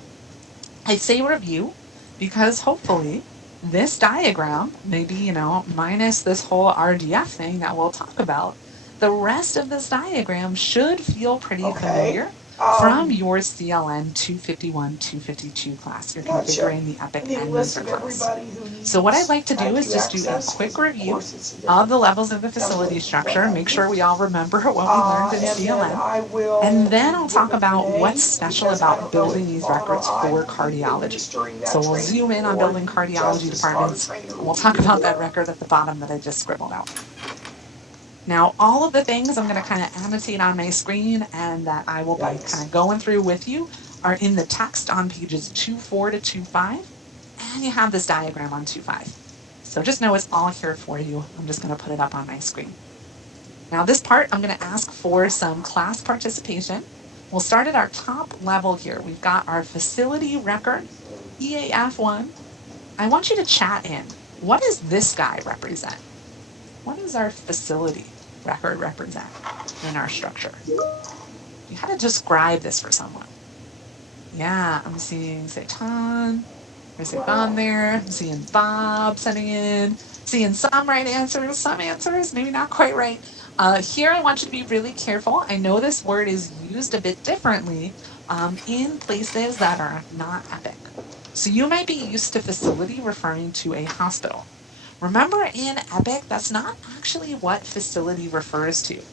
I say review because hopefully this diagram, maybe, minus this whole RDF thing that we'll talk about, the rest of this diagram should feel pretty familiar. From your CLN 251, 252 class, you're Gotcha. configuring the Epic And the end list user of class. everybody who needs So what I'd like to do is IQ just do a access, quick 'cause of review course it's a of different the levels of the facility template and what structure, have make you. sure we all remember what we learned in And then CLN. I will And then I'll get talk with about Renee, what's special because I about don't know building if these Yvonne or records I for will be cardiology. administering that So we'll training, zoom in on or building you, cardiology Justice, our departments, trainer, and will we'll be talk doing about that that. record at the bottom that I just scribbled out. Now, all of the things I'm going to kind of annotate on my screen and that I will be kind of going through with you are in the text on pages 2.4 to 2.5, and you have this diagram on 2.5. So just know it's all here for you. I'm just going to put it up on my screen. Now this part, I'm going to ask for some class participation. We'll start at our top level here. We've got our facility record, EAF1. I want you to chat in. What does this guy represent? What does our facility record represent in our structure? You had to describe this for someone. Yeah, I'm seeing Seitan. There's Yvonne there. I'm seeing Bob sending in. Seeing some right answers, some answers, maybe not quite right. Here, I want you to be really careful. I know this word is used a bit differently in places that are not Epic. So you might be used to facility referring to a hospital. Remember, in Epic, that's not actually what facility refers to.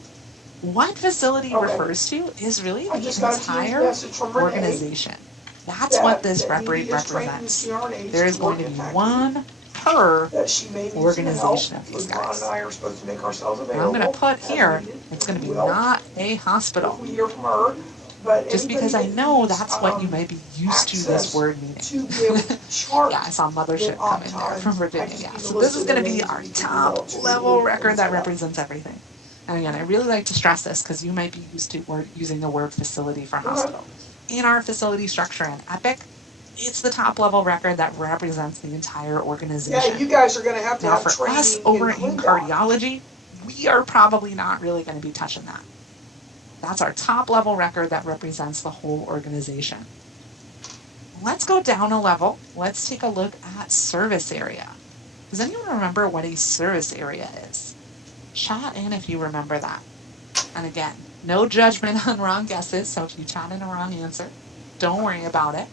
What facility Okay. refers to is really I the just got a team's entire message from Renee organization. That's what this that Dee is training the represents. CRNAs There is to going work to in be PACU, one per that she may need some help, organization of so these Yvonne and guys. I are supposed to make ourselves And I'm going to available put as here, needed, it's and going to we be will, not a if hospital, we hear from her. But just anybody because I that know needs that's what you might be used to this access word meaning. to be able to chart Yeah, I saw their Mothership op come in there time, from I Virginia. just Yeah, need a so this list is of their going to be names our and we can email top it to me level and record that set up. represents everything. And again, I really like to stress this because you might be used to using the word facility for hospital. In our facility structure in Epic, it's the top level record that represents the entire Yeah, organization. you guys are gonna have to Now, have for us training over in in ClinDoc. cardiology, we are probably not really going to be touching that. That's our top level record that represents the whole organization. Let's go down a level. Let's take a look at service area. Does anyone remember what a service area is? Chat in if you remember that. And again, no judgment on wrong guesses, so if you chat in a wrong answer, don't worry about it.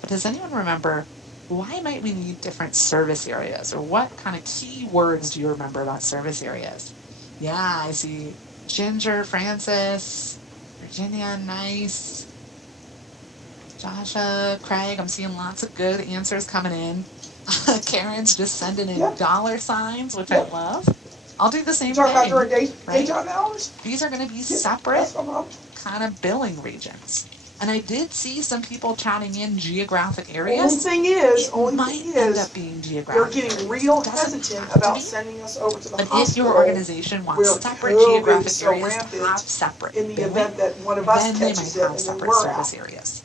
But does anyone remember why might we need different service areas, or what kind of key words do you remember about service areas? Yeah, I see Ginger, Francis, Virginia, nice. Joshua, Craig, I'm seeing lots of good answers coming in. Karen's just sending in dollar signs, which I love. I'll do the You same talking about thing, during right? daytime hours? These are going to be Yeah, separate that's no problem. kind of billing regions. And I did see some people chatting in geographic Only areas. thing It is, might end up being they're geographic getting areas. real It doesn't hesitant have to about be. sending us over to the But if your hospital organization wants where separate COVID is geographic so areas to have rampant separate in the billing, event that one of us then they might catches it have and then separate we're out. service areas.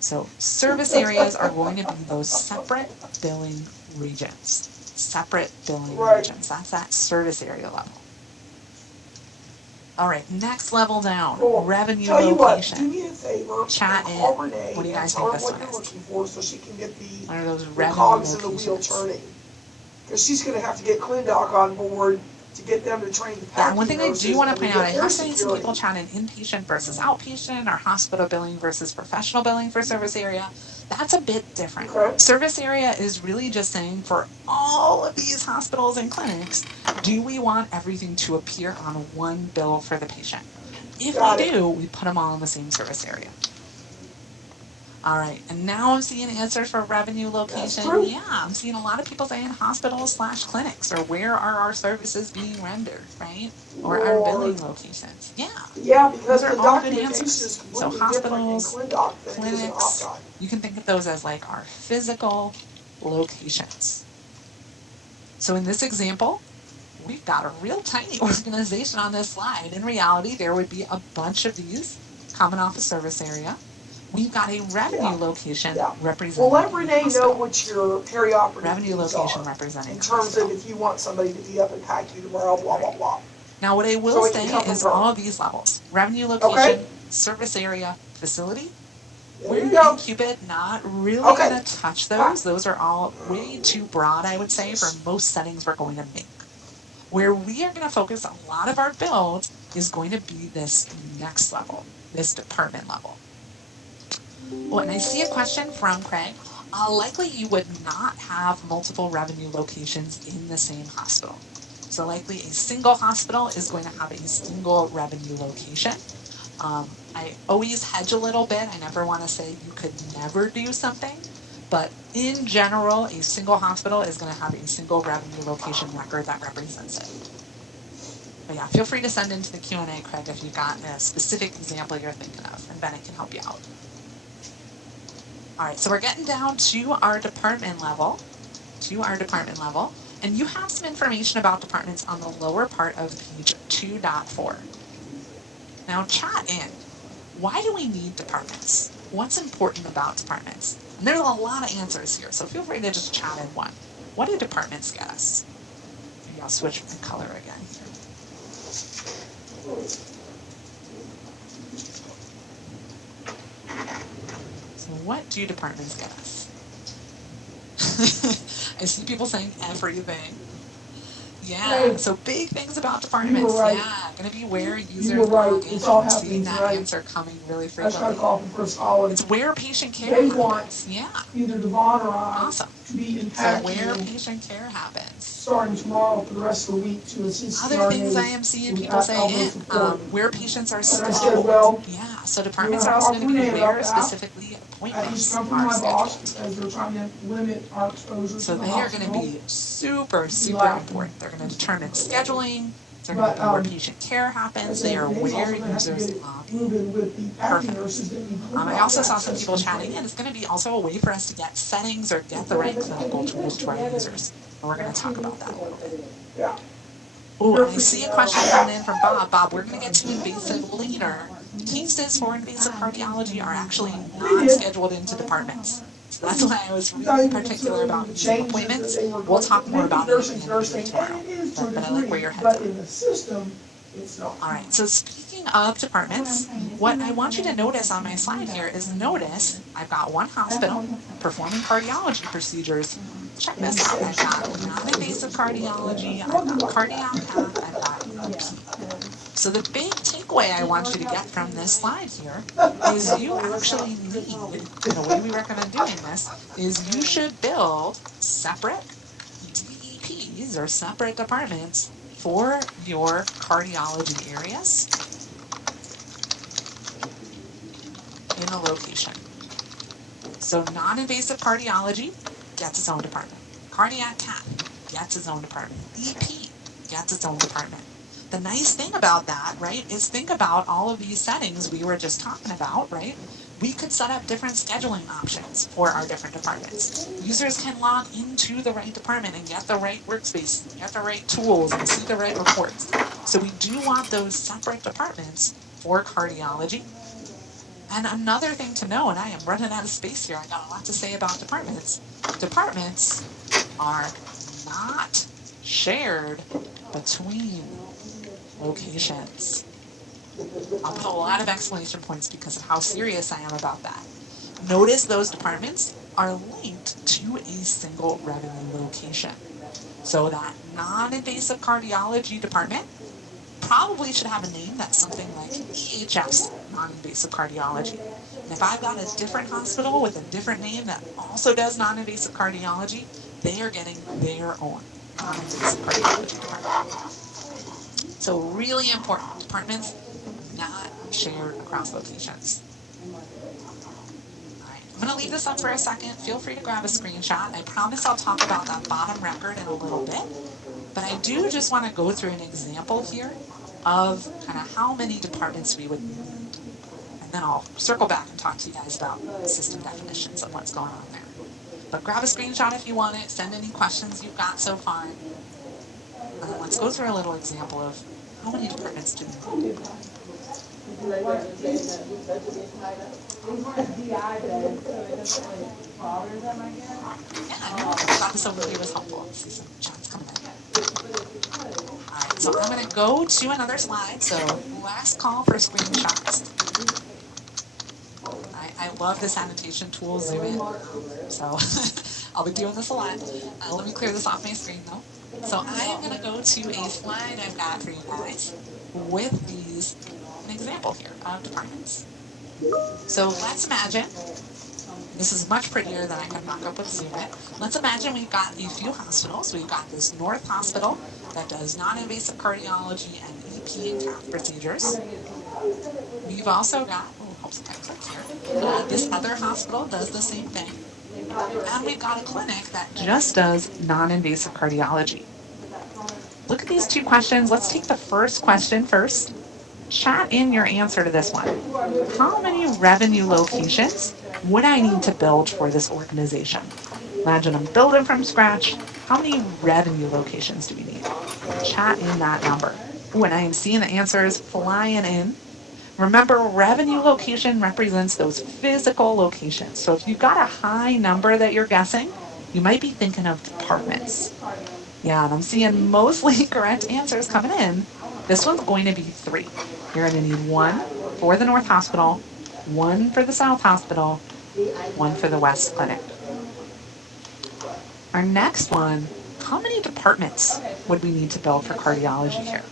So service areas are going to be those separate billing regions. Separate billing Right. regions. That's that service area level. All right, next level down, Cool. revenue Tell you what, do location. me a favor Chat and call in. Renee What do you and guys tell think her this what one you're is? looking for so she can get What are those the revenue cogs in the wheel locations? turning. Because she's gonna have to get ClinDoc on board to get them to train the Yeah, PACU one thing I nurses do want to and to point out, get I their have seen some security. people chat in inpatient versus outpatient or hospital billing versus professional billing for service area. That's a bit different. Okay. Service area is really just saying for all of these hospitals and clinics, do we want everything to appear on one bill for the patient? If we Got it. do, we put them all in the same service area. All right, and now I'm seeing answers for revenue That's location. true. Yeah, I'm seeing a lot of people saying hospitals/clinics, or where are our services being rendered, right? Or our billing Lord. locations. Yeah, Yeah, those because are the all good documentation answers. is So completely different in hospitals, ClinDoc than it is in clinics, OpTime. you can think of those as like our physical locations. So in this example, we've got a real tiny organization on this slide. In reality, there would be a bunch of these coming off a service area. We've got a revenue Yeah. location Yeah. representing Well, let a Renee know hospital. what your perioperative Revenue needs location are representing in a terms of hospital. if you want somebody to be up in PACU tomorrow, blah, blah, blah. Now, what I will So it can say come from is her. all of these levels, revenue Okay? location, service area, facility, There we're you in go. Cupid not really Okay. going to touch Ah. those. Those are all way too broad, I would say, for most settings we're going to make. Where we are going to focus a lot of our builds is going to be this next level, this department level. Oh, and I see a question from Craig. Likely you would not have multiple revenue locations in the same hospital. So likely a single hospital is going to have a single revenue location. I always hedge a little bit. I never want to say you could never do something, but in general, a single hospital is going to have a single revenue location record that represents it. But yeah, feel free to send into the Q&A, Craig, if you've got a specific example you're thinking of, and Bennett can help you out. All right, so we're getting down to our department level, and you have some information about departments on the lower part of page 2.4. Now chat in. Why do we need departments? What's important about departments? And there's a lot of answers here, so feel free to just chat in one. What do departments get us? Maybe I'll switch my color again here. So what do departments get us? I see people saying everything. Yeah, so big things about departments. right. Yeah, gonna be where You users were right. log in. It's all I'm seeing happening that tonight. answer coming really I tried frequently. to call from First College. It's where patient care They want happens. Yeah, either Devon or I awesome. to be in So where Pasadena patient care happens. starting tomorrow for the rest of the week to assist Other things I am seeing people say where patients are And I said, scheduled. well, Yeah, so departments are also going to be where specifically at least appointments come from are my boss scheduled. because they're trying to limit our exposure So to the they are going to hospital. be super important. They're going to determine scheduling. They're going to be where patient care happens. They are where users log in. Perfect. I also saw some people chatting in. It's going to be also a way for us to get settings or get the right clinical tools to our users. And we're going to talk about that a little bit. Yeah. Oh, and I see a question coming in from Bob. Bob, we're going to get to invasive later. Cases for invasive cardiology are actually not scheduled into departments. So that's why I was really particular about using appointments. We'll talk more about it at the end of the day tomorrow. But I like where your head's at. But in the system, it's not. All right, so speaking of departments, what I want you to notice on my slide here is notice I've got one hospital performing cardiology procedures. Check this out. I've got non-invasive cardiology, I've got cardiac cath, I've got EP. So the big takeaway I want you to get from this slide here is you actually need, and the way we recommend doing this, is you should build separate DEPs or separate departments for your cardiology areas in a location. So non-invasive cardiology gets its own department. Cardiac cath gets its own department. EP gets its own department. The nice thing about that, right, is think about all of these settings we were just talking about, right? We could set up different scheduling options for our different departments. Users can log into the right department and get the right workspace, get the right tools, and see the right reports. So we do want those separate departments for cardiology. And another thing to know, and I am running out of space here, I got a lot to say about departments. Departments are not shared between locations. I'll put a lot of exclamation points because of how serious I am about that. Notice those departments are linked to a single revenue location. So that non-invasive cardiology department probably should have a name that's something like EHS, non-invasive cardiology. And if I've got a different hospital with a different name that also does non-invasive cardiology, they are getting their own non-invasive cardiology department. So really important, departments not shared across locations. All right, I'm gonna leave this up for a second. Feel free to grab a screenshot. I promise I'll talk about that bottom record in a little bit, but I do just wanna go through an example here of kind of how many departments we would need. And then I'll circle back and talk to you guys about system definitions and what's going on there. But grab a screenshot if you want it, send any questions you've got so far. And then let's go through a little example of how many departments do we need. Yeah, no, I thought this overview was helpful. I see some chats coming in. All right, so I'm going to go to another slide. So last call for screenshots. I love this annotation tool, Zoom in. So I'll be doing this a lot. Let me clear this off my screen though. So I am going to go to a slide I've got for you guys with an example here of departments. So let's imagine, this is much prettier than I could mock up with Zoom it. Let's imagine we've got a few hospitals. We've got this North Hospital that does non-invasive cardiology and EP and cath procedures. We've also got, oh, helps if I click here. This other hospital does the same thing. And we've got a clinic that just does non-invasive cardiology. Look at these two questions. Let's take the first question first. Chat in your answer to this one. How many revenue locations would I need to build for this organization? Imagine I'm building from scratch. How many revenue locations do we need? Chat in that number. Ooh, and I am seeing the answers flying in. Remember, revenue location represents those physical locations. So if you've got a high number that you're guessing, you might be thinking of departments. Yeah, and I'm seeing mostly correct answers coming in. This one's going to be 3. You're going to need 1 for the North Hospital, 1 for the South Hospital, 1 for the West Clinic. Our next one, how many departments would we need to build for cardiology here?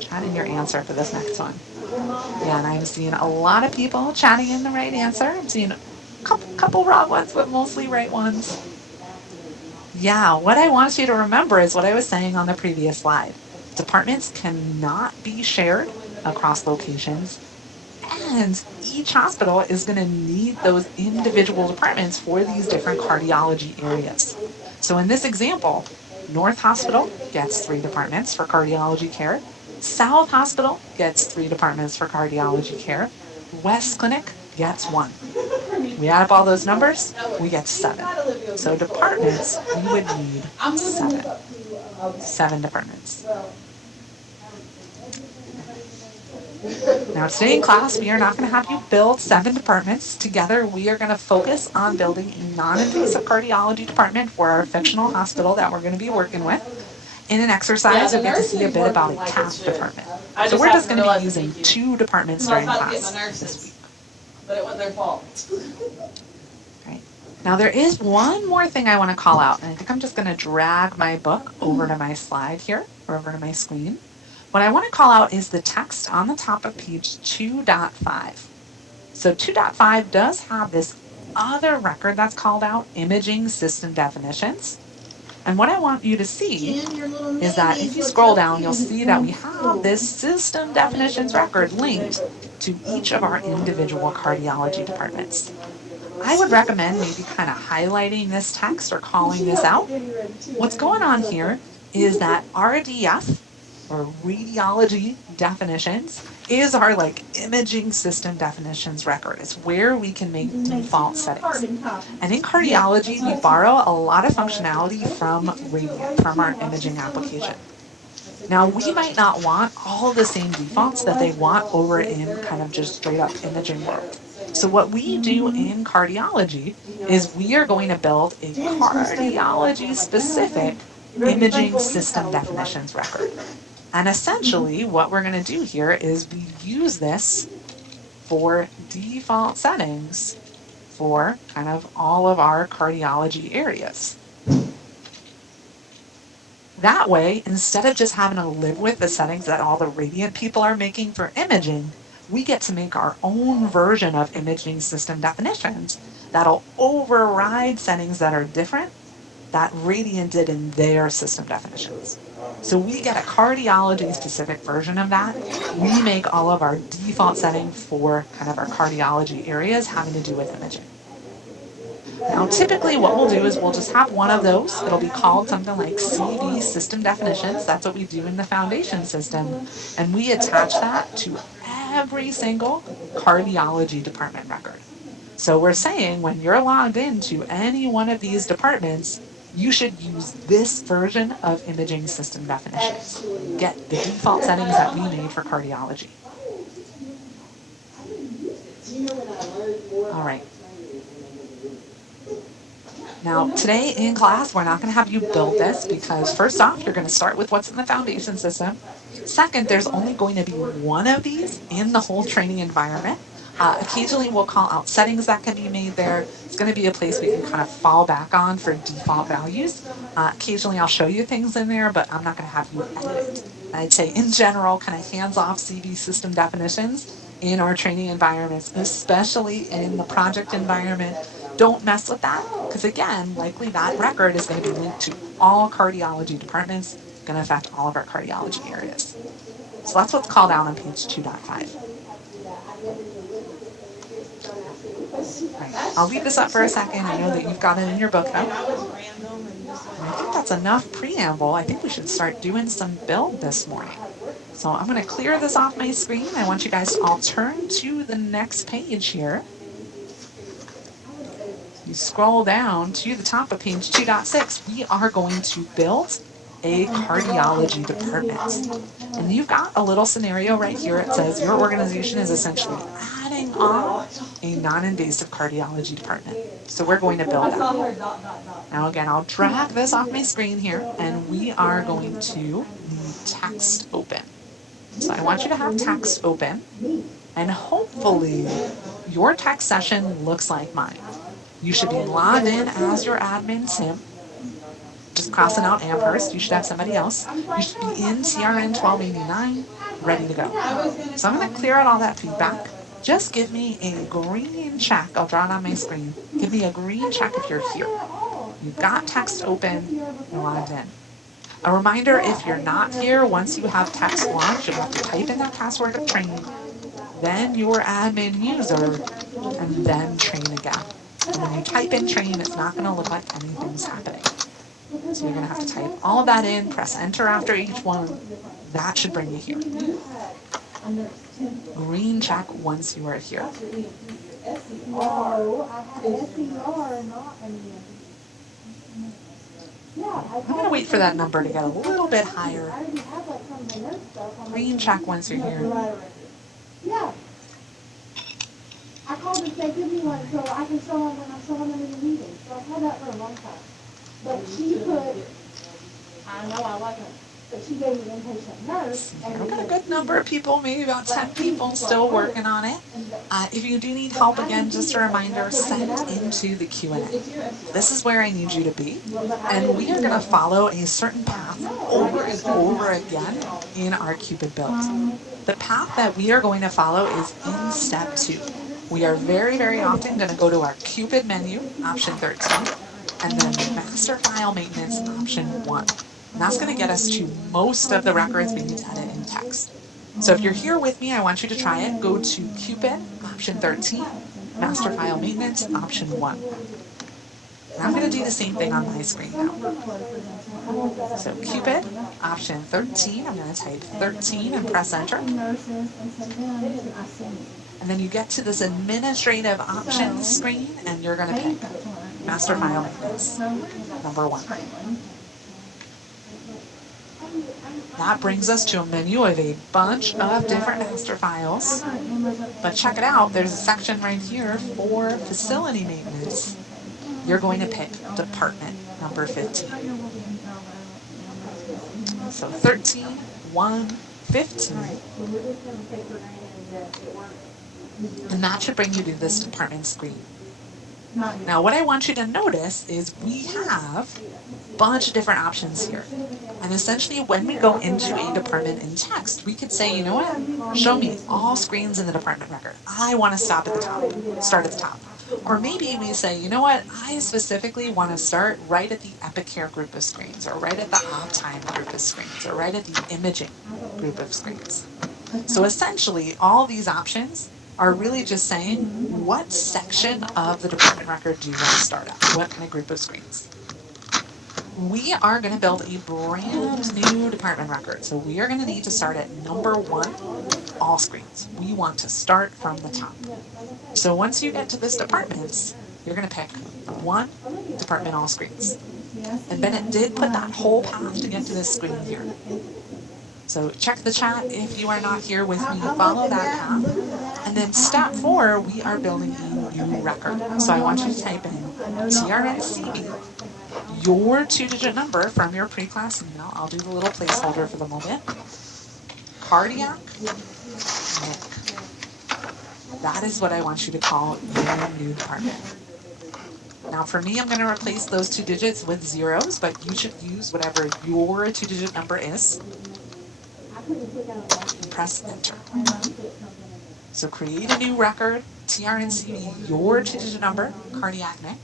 Chat in your answer for this next one. Yeah, and I'm seeing a lot of people chatting in the right answer. I'm seeing a couple wrong ones, but mostly right ones. Yeah, what I want you to remember is what I was saying on the previous slide. Departments cannot be shared across locations, and each hospital is going to need those individual departments for these different cardiology areas. So in this example, North Hospital gets 3 departments for cardiology care. South Hospital gets 3 departments for cardiology care. West Clinic gets 1. We add up all those numbers, we get 7. So departments, we would need 7. 7 departments. Now today in class, we are not going to have you build 7 departments. Together, we are going to focus on building a non-invasive cardiology department for our fictional hospital that we're going to be working with. In an exercise, we get to see a bit about a cath department. So we're just going to be using 2 departments during class this week. But it wasn't their fault. Right. Now there is one more thing I want to call out, and I think I'm just going to drag my book over to my slide here, or over to my screen. What I want to call out is the text on the top of page 2.5. So 2.5 does have this other record that's called out, imaging system definitions. And what I want you to see is that if you scroll down, you'll see that we have this system definitions record linked to each of our individual cardiology departments. I would recommend maybe kind of highlighting this text or calling this out. What's going on here is that RDF, or radiology definitions, is our imaging system definitions record. It's where we can make default settings. And in cardiology, we borrow a lot of functionality from Radiant, from our imaging application. Now, we might not want all the same defaults that they want over in kind of just straight up imaging world. So what we do in cardiology is we are going to build a cardiology specific imaging system definitions record. And essentially what we're going to do here is we use this for default settings for kind of all of our cardiology areas. That way, instead of just having to live with the settings that all the Radiant people are making for imaging, we get to make our own version of imaging system definitions that'll override settings that are different that Radiant did in their system definitions. So we get a cardiology specific version of that. We make all of our default settings for kind of our cardiology areas having to do with imaging. Now, typically what we'll do is we'll just have one of those. It'll be called something like CV system definitions. That's what we do in the foundation system. And we attach that to every single cardiology department record. So we're saying when you're logged into any one of these departments, you should use this version of imaging system definitions. Get the default settings that we made for cardiology. All right. Now, today in class, we're not going to have you build this because first off, you're going to start with what's in the foundation system. Second, there's only going to be one of these in the whole training environment. Occasionally we'll call out settings that can be made there. It's going to be a place we can kind of fall back on for default values. Occasionally I'll show you things in there, but I'm not going to have you edit it. I'd say in general, kind of hands-off CV system definitions in our training environments, especially in the project environment. Don't mess with that, because again, likely that record is going to be linked to all cardiology departments, going to affect all of our cardiology areas. So that's what's called out on page 2.5. Right. I'll leave this up for a second. I know that you've got it in your book though. And I was random and just And I think that's enough preamble. I think we should start doing some build this morning. So I'm going to clear this off my screen. I want you guys to all turn to the next page here. You scroll down to the top of page 2.6. We are going to build a cardiology department. And you've got a little scenario right here. It says your organization is essentially adding on a non-invasive cardiology department. So we're going to build that. Now again, I'll drag this off my screen here and we are going to need text open. So I want you to have text open and hopefully your text session looks like mine. You should be logged in as your admin sim. Just crossing out Amherst. You should have somebody else. You should be in TRN 1289, ready to go. So I'm going to clear out all that feedback. Just give me a green check. I'll draw it on my screen. Give me a green check if you're here. You've got text open and logged in. A reminder, if you're not here, once you have text launched, you'll have to type in that password of training, then your admin user, and then train again. And when you type in train, it's not going to look like anything's happening. So you're going to have to type all of that in, press enter after each one. That should bring you here. Green check once you are here. I'm going to wait for that number to get a little bit higher. Green check once you're here. Yeah. I called and said, give me one so I can show them when I'm showing them in the meeting. So I've had that for a long time. But she put, I know I wasn't, but she gave me inpatient nurse. I've got a good number of people, maybe about 10 people still working on it. If you do need help, again, just a reminder, send into the Q&A. This is where I need you to be. And we are going to follow a certain path over and over again in our Cupid build. The path that we are going to follow is in step 2. We are very, very often going to go to our Cupid menu, option 13, and then master file maintenance, option 1. And that's going to get us to most of the records we need to edit in text. So if you're here with me, I want you to try it. Go to Cupid, option 13, master file maintenance, option 1. And I'm going to do the same thing on my screen now. So Cupid, option 13, I'm going to type 13 and press enter. And then you get to this administrative options screen and you're going to pick master file maintenance, number 1. That brings us to a menu of a bunch of different master files. But check it out, there's a section right here for facility maintenance. You're going to pick department number 15. So 13, 1, 15. And that should bring you to this department screen. Now what I want you to notice is we have a bunch of different options here. And essentially when we go into a department in text, we could say, you know what, show me all screens in the department record. I want to start at the top. Or maybe we say, you know what, I specifically want to start right at the Epicare group of screens, or right at the Optime group of screens, or right at the imaging group of screens. So essentially all these options are really just saying what section of the department record do you want to start at? What kind of group of screens? We are going to build a brand new department record. So we are going to need to start at number 1, all screens. We want to start from the top. So once you get to this departments, you're going to pick 1, department all screens. And Bennett did put that whole path to get to this screen here. So check the chat if you are not here with me, follow that path. And then step 4, we are building a new record. So I want you to type in TRNCB, your 2-digit number from your pre-class email. I'll do the little placeholder for the moment. Cardiac, Nick. That is what I want you to call your new department. Now for me, I'm going to replace those 2 digits with zeros, but you should use whatever your 2-digit number is and press enter. So create a new record, TRNCV, your 2-digit number, cardiac Nick.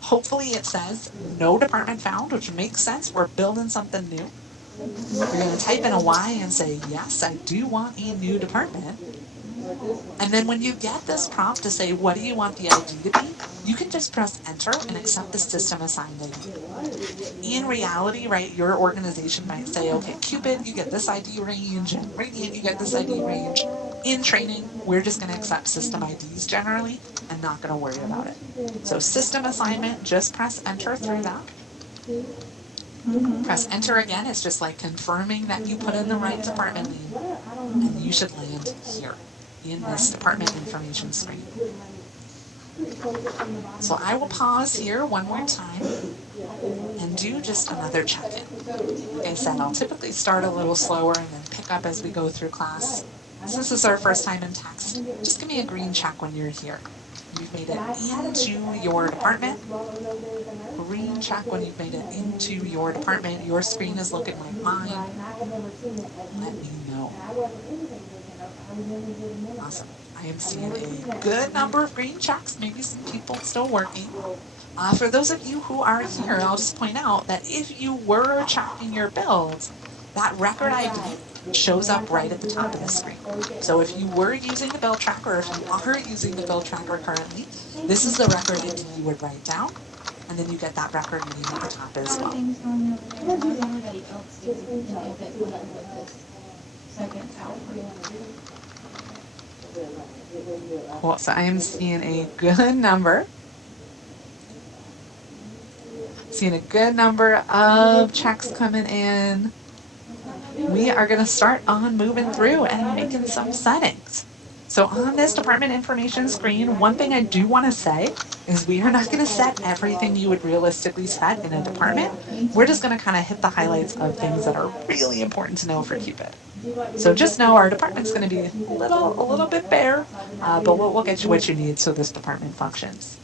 Hopefully it says no department found, which makes sense. We're building something new. You're going to type in a Y and say, yes, I do want a new department. And then when you get this prompt to say, what do you want the ID to be? You can just press enter and accept the system assigned ID. In reality, right, your organization might say, okay, Cupid, you get this ID range, and Radiant, you get this ID range. In training, we're just going to accept system IDs generally and not going to worry about it. So system assignment, just press enter through that. Press enter again. It's just like confirming that you put in the right department name, and you should land here in this department information screen. So I will pause here one more time and do just another check-in. Like I said, I'll typically start a little slower and then pick up as we go through class. Since this is our first time in text, just give me a green check when you're here. You've made it into your department. Green check when you've made it into your department. Your screen is looking like mine. Let me know. Awesome. I am seeing a good number of green checks, maybe some people still working. For those of you who are here, I'll just point out that if you were checking your builds, that record ID shows up right at the top of the screen. So if you were using the build tracker, or if you are using the build tracker currently, this is the record ID you would write down, and then you get that record name at the top as well. Cool, so I am seeing a good number. Seeing a good number of checks coming in. We are going to start on moving through and making some settings. So on this department information screen, one thing I do want to say is we are not going to set everything you would realistically set in a department. We're just going to kind of hit the highlights of things that are really important to know for Cupid. So just know our department's going to be a little bit bare, but we'll get you what you need so this department functions.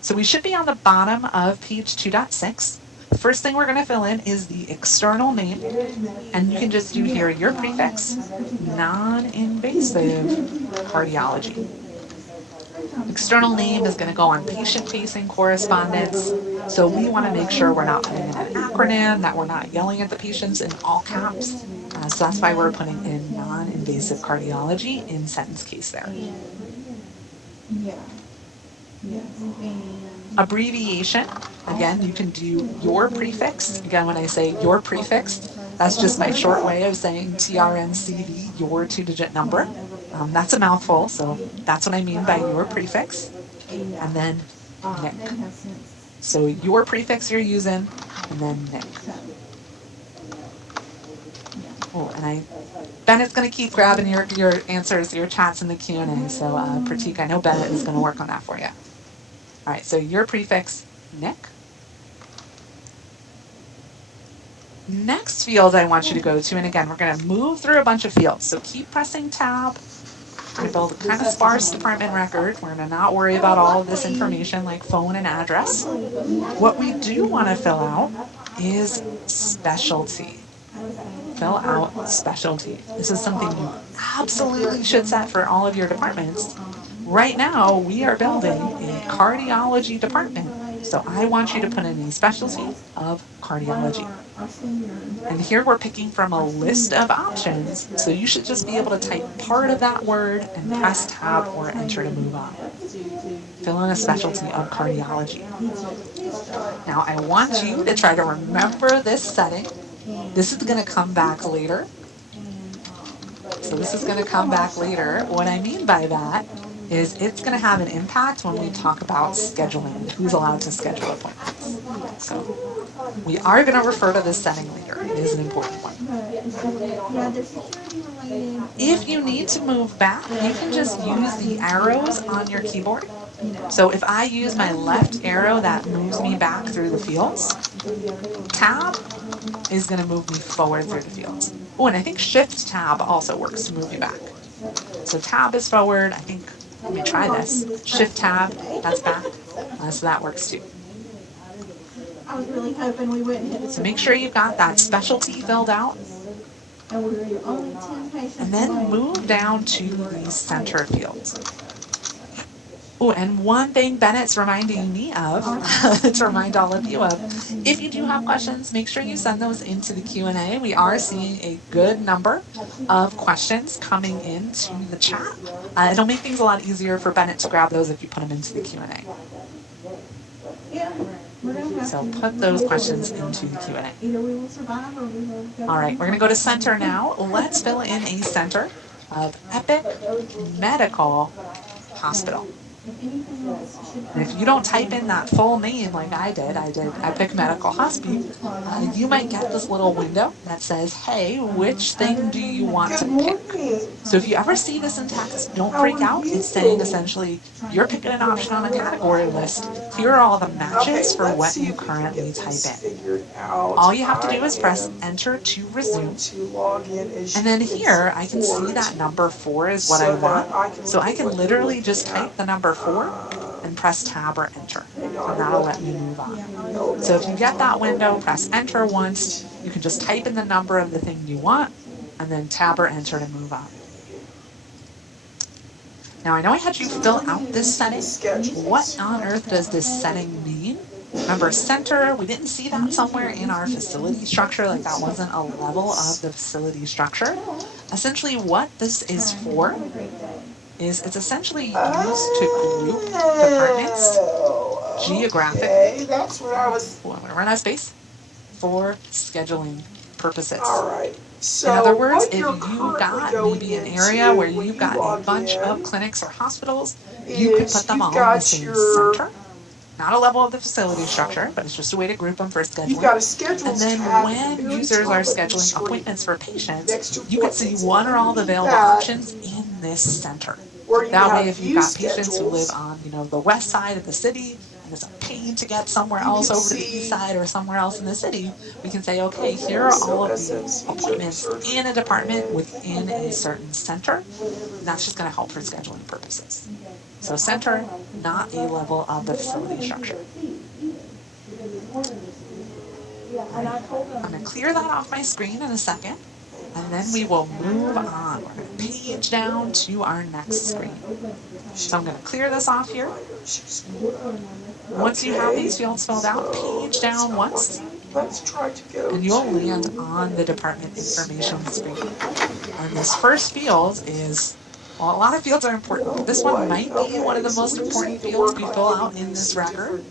So we should be on the bottom of page 2.6. The first thing we're going to fill in is the external name, and you can just do here your prefix, non-invasive cardiology. External name is going to go on patient-facing correspondence, so we want to make sure we're not putting in an acronym, that we're not yelling at the patients in all caps. So that's why we're putting in non-invasive cardiology in sentence case there. Abbreviation, again, you can do your prefix. Again, when I say your prefix, that's just my short way of saying TRNCV, your 2-digit number. That's a mouthful, so that's what I mean by your prefix. And then Nick. So your prefix you're using, and then Nick. Oh, and Bennett's going to keep grabbing your answers, your chats in the Q&A. So Pratik, I know Bennett is going to work on that for you. All right, so your prefix, Nick. Next field I want you to go to, and again, we're going to move through a bunch of fields. So keep pressing tab. We're going to build a kind of sparse department record. We're going to not worry about all of this information like phone and address. What we do want to fill out is specialty. Fill out specialty. This is something you absolutely should set for all of your departments. Right now, we are building a cardiology department, so I want you to put in a specialty of cardiology. And here we're picking from a list of options, so you should just be able to type part of that word and press tab or enter to move on. Fill in a specialty of cardiology. Now, I want you to try to remember this setting. This is going to come back later. So this is going to come back later. What I mean by that is it's going to have an impact when we talk about scheduling and who's allowed to schedule appointments. So we are going to refer to this setting later. It is an important one. If you need to move back, you can just use the arrows on your keyboard. So if I use my left arrow, that moves me back through the fields. Tab is going to move me forward through the fields. Oh, and I think Shift Tab also works to move you back. So tab is forward. I think, let me try this. Shift tab, that's back. So that works too. I was really hoping we wouldn't hit a. So make sure you've got that specialty filled out. And we're only 10 patients And then away. move down to the center fields. Oh, and one thing Bennett's reminding me of, to remind all of you of, if you do have questions, make sure you send those into the Q&A. We are seeing a good number of questions coming into the chat. It'll make things a lot easier for Bennett to grab those if you put them into the Q&A. Yeah, we're gonna have So to. put those questions into the Q&A. Either we will survive or we will go. All right, we're going to go to center now. Let's fill in a center of Epic Medical Hospital. And if you don't type in that full name like I did Epic Medical Hospital, you might get this little window that says, hey, which thing do you want to Good pick? morning. So if you ever see this in text, don't How freak are out. you? It's saying essentially, you're picking an option on a category list. Here are all the Okay, matches for let's what see you if we can currently get type this in. figured out. All you have to do I is press am enter to going resume. to log in as And you then would here, I can see support that number 4 is what I so want. that I can So look I at can what you're literally looking just at. type the number 4 and press tab or enter. Hang on, And I'm that'll let me looking. move on. No, So if you get that window, no. press enter once. You can just type in the number of the thing you want and then tab or enter to move on. Now I know I had you fill out this setting. What on earth does this setting mean? Remember center, we didn't see that somewhere in our facility structure, like that wasn't a level of the facility structure. Essentially what this is for is it's essentially used to group departments geographically. Okay, that's what I was. Oh, I'm gonna run out of space for scheduling purposes. All right. In other So words, what if you're you've currently got going maybe an area where into when you've you got a log bunch of in clinics or hospitals, you could put is them you've all in the got same your center. Not a level of the facility structure, but it's just a way to group them for you've got a scheduling. schedules And then tab at the when very users are top of your scheduling screen appointments for patients, next to you can see appointments, and what are all the underneath available that, options in this center. where you That way, have if you've view got patients who live schedules, on, the west side of the city, and it's a pain to get somewhere you else can over to the east see side or somewhere else in the city, we can say, okay, here okay, are so all of the SMC general appointments surgery in a department clinic. within a certain center. And that's just going to help for scheduling purposes. So center, not a level of the facility structure. Right. I'm going to clear that off my screen in a second, and then we will move on. We're going to page down to our next screen. So I'm going to clear this off here. Once you have these fields filled out, page down once, Let's try to go and you'll land on the department information screen. And this first field is, well, a lot of fields are important, but this one might be one of the most important fields we fill out in this record.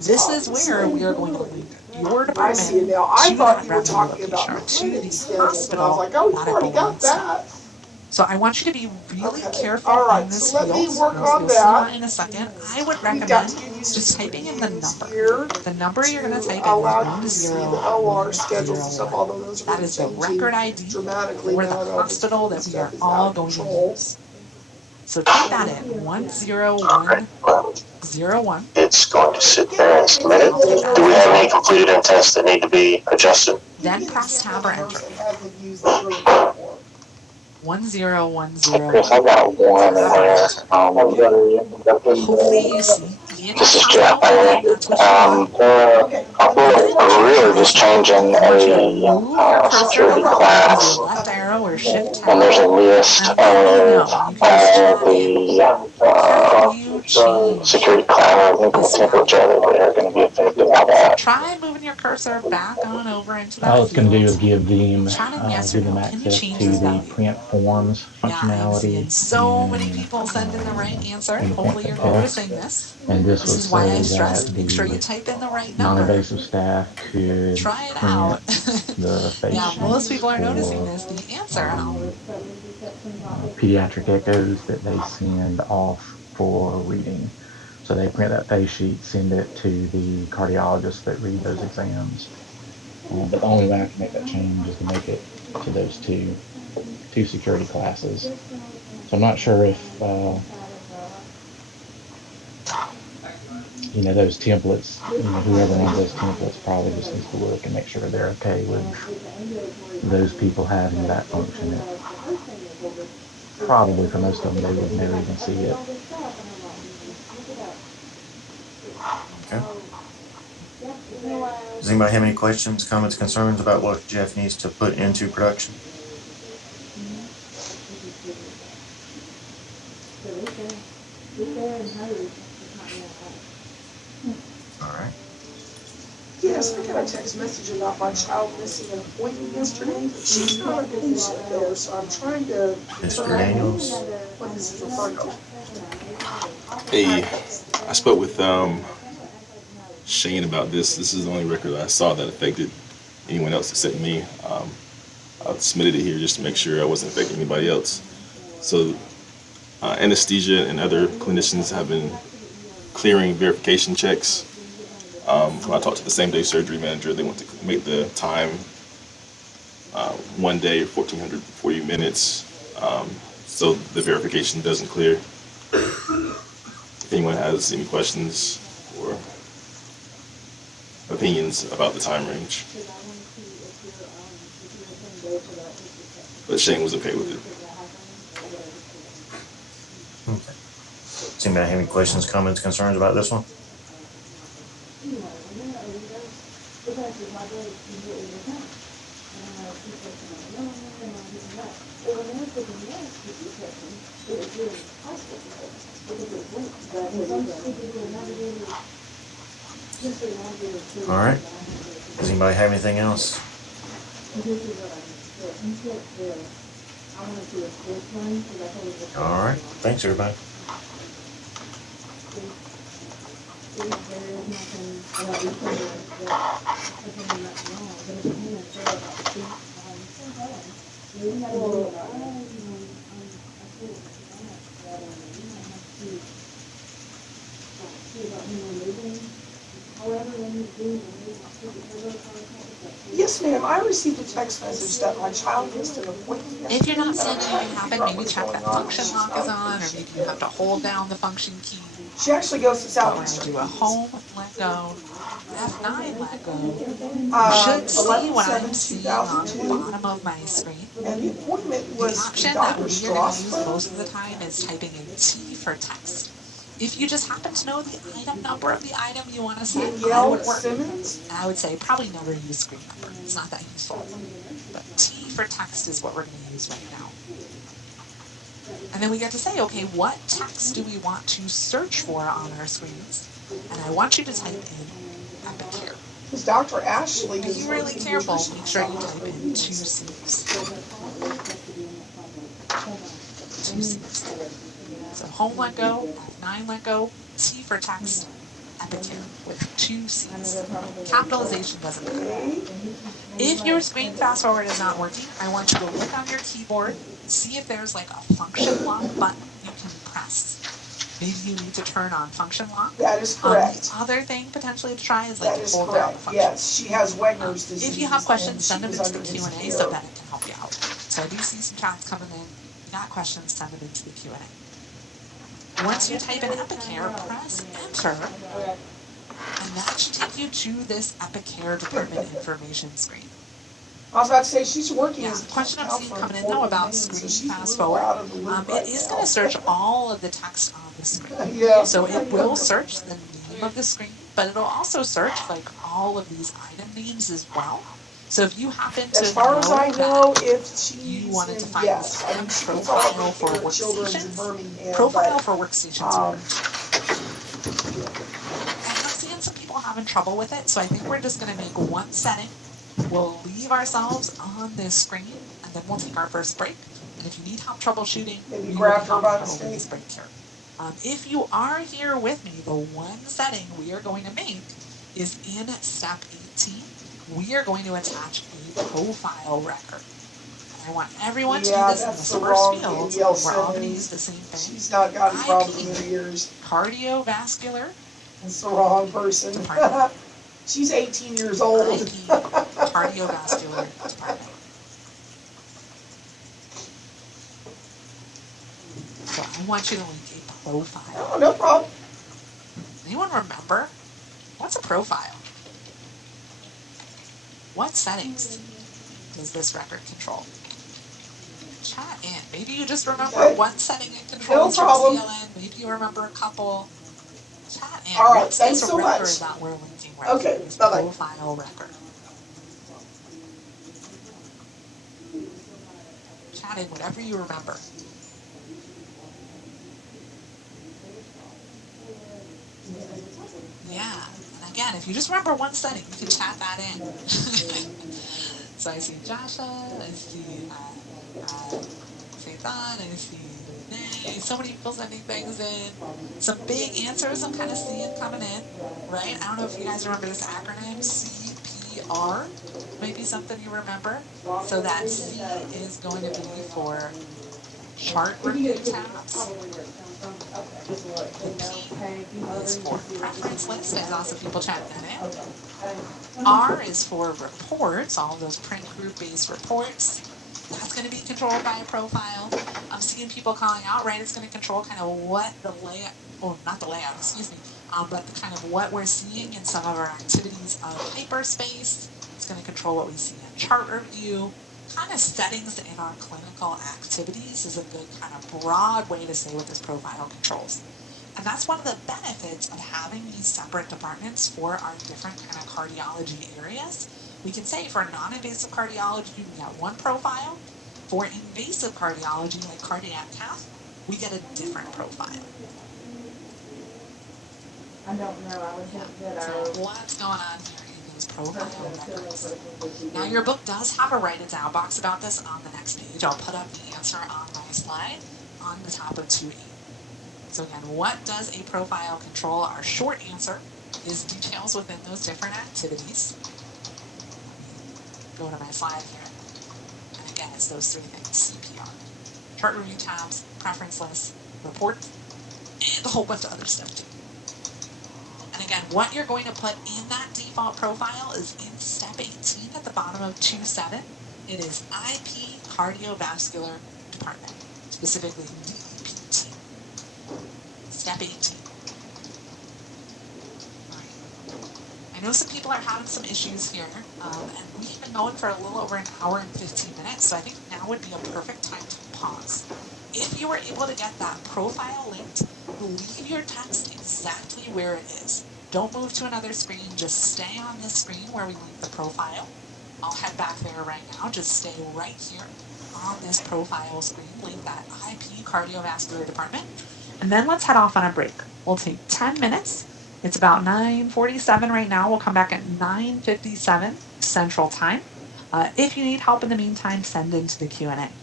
This is where we are going to link your I see it department now. I to thought that you were revenue talking location about or the to clinic the schedules, and I was hospital like, oh, you've that it already got belongs to. that. So I want you to be really Okay. careful All right. in this So let me field. work You'll, on you'll see why that. in a second. I would We've got recommend to get used to just some typing in the views number. here The number you're going to to type in is allow you to see the LR schedules and stuff, 10101. although those are That going to is be the changing record ID dramatically for the now that all this hospital COVID that we are stuff is out all of going to control. use. So type that in, 10101. It's going to sit there and submit it. I'll take that Do as we the have any default. completed end tests that need to be adjusted? Give Then me an press tab example or of a nurse enter. that hasn't used the early platform. 'Cause I 10101. got one in Tab or there. enter. Hopefully you see This Phoenix is Jeff. Hospital Clinic. That's what you want. Okay. Then We're check really this just out. changing I want you to a move your cursor security up, use your class, left arrow or shift and tab, there's a list and let me of know. You can just all chat in. the Have you changed security class moving the this value? temperature that are going to be affected by So that. try moving your cursor back on over into that All it's going to do field. is Chat in yes or give them no. Can you access change to this the value? print forms Yeah, I am functionality seeing so many in people send in the right answer. Hopefully you're appointment text. noticing this. And this This would is why I say stress, that make sure you the type in the right number. non-invasive staff could Try it print out. the face Yeah, most sheets people are noticing for this. The answer, and I'll pediatric echoes that they send off for reading. So they print that face sheet, send it to the cardiologists that read those exams. But the only way I can make that change is to make it to those two security classes. So I'm not sure if those templates, whoever runs those templates probably just needs to look and make sure they're okay with those people having that function. probably for most of them, they would never even see it. Okay. Does anybody have any questions, comments, concerns about what Jeff needs to put into production? All right. Yes, I got a text message about my child missing an appointment yesterday, but she's not a patient there, so I'm trying to Mr. determine Daniels? what this is referring to. Hey, I spoke with Shane about this. This is the only record I saw that affected anyone else except me. I submitted it here just to make sure I wasn't affecting anybody else. So anesthesia and other clinicians have been clearing verification checks. When I talked to the same-day surgery manager, they want to make the time 1 day, 1,440 minutes, so the verification doesn't clear. If anyone has any questions or opinions about the time range. But Shane was okay with it. Okay. Does anybody have any questions, comments, concerns about this one? All right. Does anybody have anything else? All right. Thanks, everybody. Yes, ma'am, I received a text message that my child missed an appointment yesterday. If you're not seeing and I'm anything trying to happen, figure out maybe what's check going that on. function She's lock not is a on, or patient maybe you have to there. hold down the function key. She actually goes to So we're Southeastern. gonna do a home, let go, F9 let go. You should see what I'm seeing on the 11/7/2002, bottom of my screen. and the appointment The was for option that Dr. we are going to use Strasberg. most of the time is typing in T for text. If you just happen to know the item number of the item you want to set, I Danielle would work. Simmons. And I would say probably never use screen number. It's not that useful. But T for text is what we're going to use right now. And then we get to say, okay, what text do we want to search for on our screens? And I want you to type in Epic here. Because Dr. Ashley Be is really located careful. where Make she's sure you on type in 2 C's. 2 C's. So home let go, F9 let go, T for text, Epic here with 2 C's. Capitalization doesn't matter. If your screen fast forward is not working, I want you to look on your keyboard, see if there's like a function lock button you can press. Maybe you need to turn on function lock. That is correct. The other thing potentially to try is like That is hold down correct. the function. Yes, she has Wegener's disease. If you have questions, and send she them was into the under his Q&A care. so Bennett can help you out. So I do see some chats coming in. If you got questions, send them into the Q&A. Once you type in Epic here, press enter, and that should take you to this Epic Care Department information screen. I was about to say, she's working Yeah, as a question I'm seeing counselor coming in for though 40 about minutes, so screen she's fast a little forward. out of the loop right It is now. going to search all of the text on the screen. Yeah. So it will search the name of the screen, but it'll also search like all of these item names as well. So if you happen to As far as I know, if she's you wanted to find yes, this I item, mean, she was profile over for here at Children's in workstations, Birmingham, profile but, for workstations. I am seeing some people having trouble with it, so I think we're just going to make one setting. We'll leave ourselves on this screen, and then we'll take our first break. And if you need help troubleshooting, maybe we will grab be her by helping over this mistake. break here. If you are here with me, the one setting we are going to make is in step 18. We are going to attach a profile record. And I want everyone to do this in that's this the first wrong field. Danielle We're all going to use Simmons. the same thing. She's not gotten problems IP, in her years. cardiovascular. It's the wrong person. Department. She's 18 years old. IP, cardiovascular department. So I want you to link a profile. Oh, no problem. Anyone remember? What's a profile? What settings does this record control? Chat in. Maybe you just remember Okay. one setting it controls No from problem. CLN. Maybe you remember a couple. Chat in. All right, What's thanks this so record much. that we're linking right here? Okay, This bye-bye. profile record. Chat in whatever you remember. Yeah. And again, if you just remember one setting, you can chat that in. So I see Joshua, I see Faithon, I see Nay. So many people sending things in. Some big answers I'm kind of seeing coming in, right? I don't know if you guys remember this acronym, CPR. Maybe something you remember. So that C is going to be for chart review tabs. The P is for preference list. I saw some people chatting that in. R is for reports, all those print group based reports. That's going to be controlled by a profile. I'm seeing people calling out, right? It's going to control kind of what the layout, oh, not the layout, excuse me, but the kind of what we're seeing in some of our activities of hyperspace. It's going to control what we see in chart review. Kind of settings in our clinical activities is a good kind of broad way to say what this profile controls. And that's one of the benefits of having these separate departments for our different kind of cardiology areas. We can say for non-invasive cardiology, we got one profile. For invasive cardiology, like cardiac cath, we get a different profile. I don't know, I would Yeah. think that So lots going on here in those profile records. Now your book does have a write it down box about this on the next page. I'll put up the answer on my slide on the top of 2A. So again, what does a profile control? Our short answer is details within those different activities. Let me go to my slide here. And again, it's those three things, CPR, chart review tabs, preference lists, reports, and a whole bunch of other stuff too. And again, what you're going to put in that default profile is in step 18 at the bottom of 2.7. It is IP cardiovascular department, specifically DEPT. Step 18. All right. I know some people are having some issues here, and we've been going for a little over an hour and 15 minutes, so I think now would be a perfect time to pause. If you were able to get that profile linked, leave your text exactly where it is. Don't move to another screen, just stay on this screen where we link the profile. I'll head back there right now, just stay right here on this profile screen, link that IP cardiovascular department, and then let's head off on a break. We'll take 10 minutes. It's about 9:47 right now. We'll come back at 9:57 Central Time. If you need help in the meantime, send into the Q&A.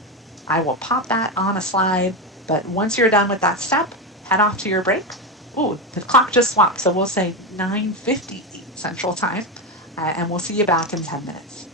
I will pop that on a slide, but once you're done with that step, head off to your break. Ooh, the clock just swapped, so we'll say 9:58 Central Time, and we'll see you back in 10 minutes.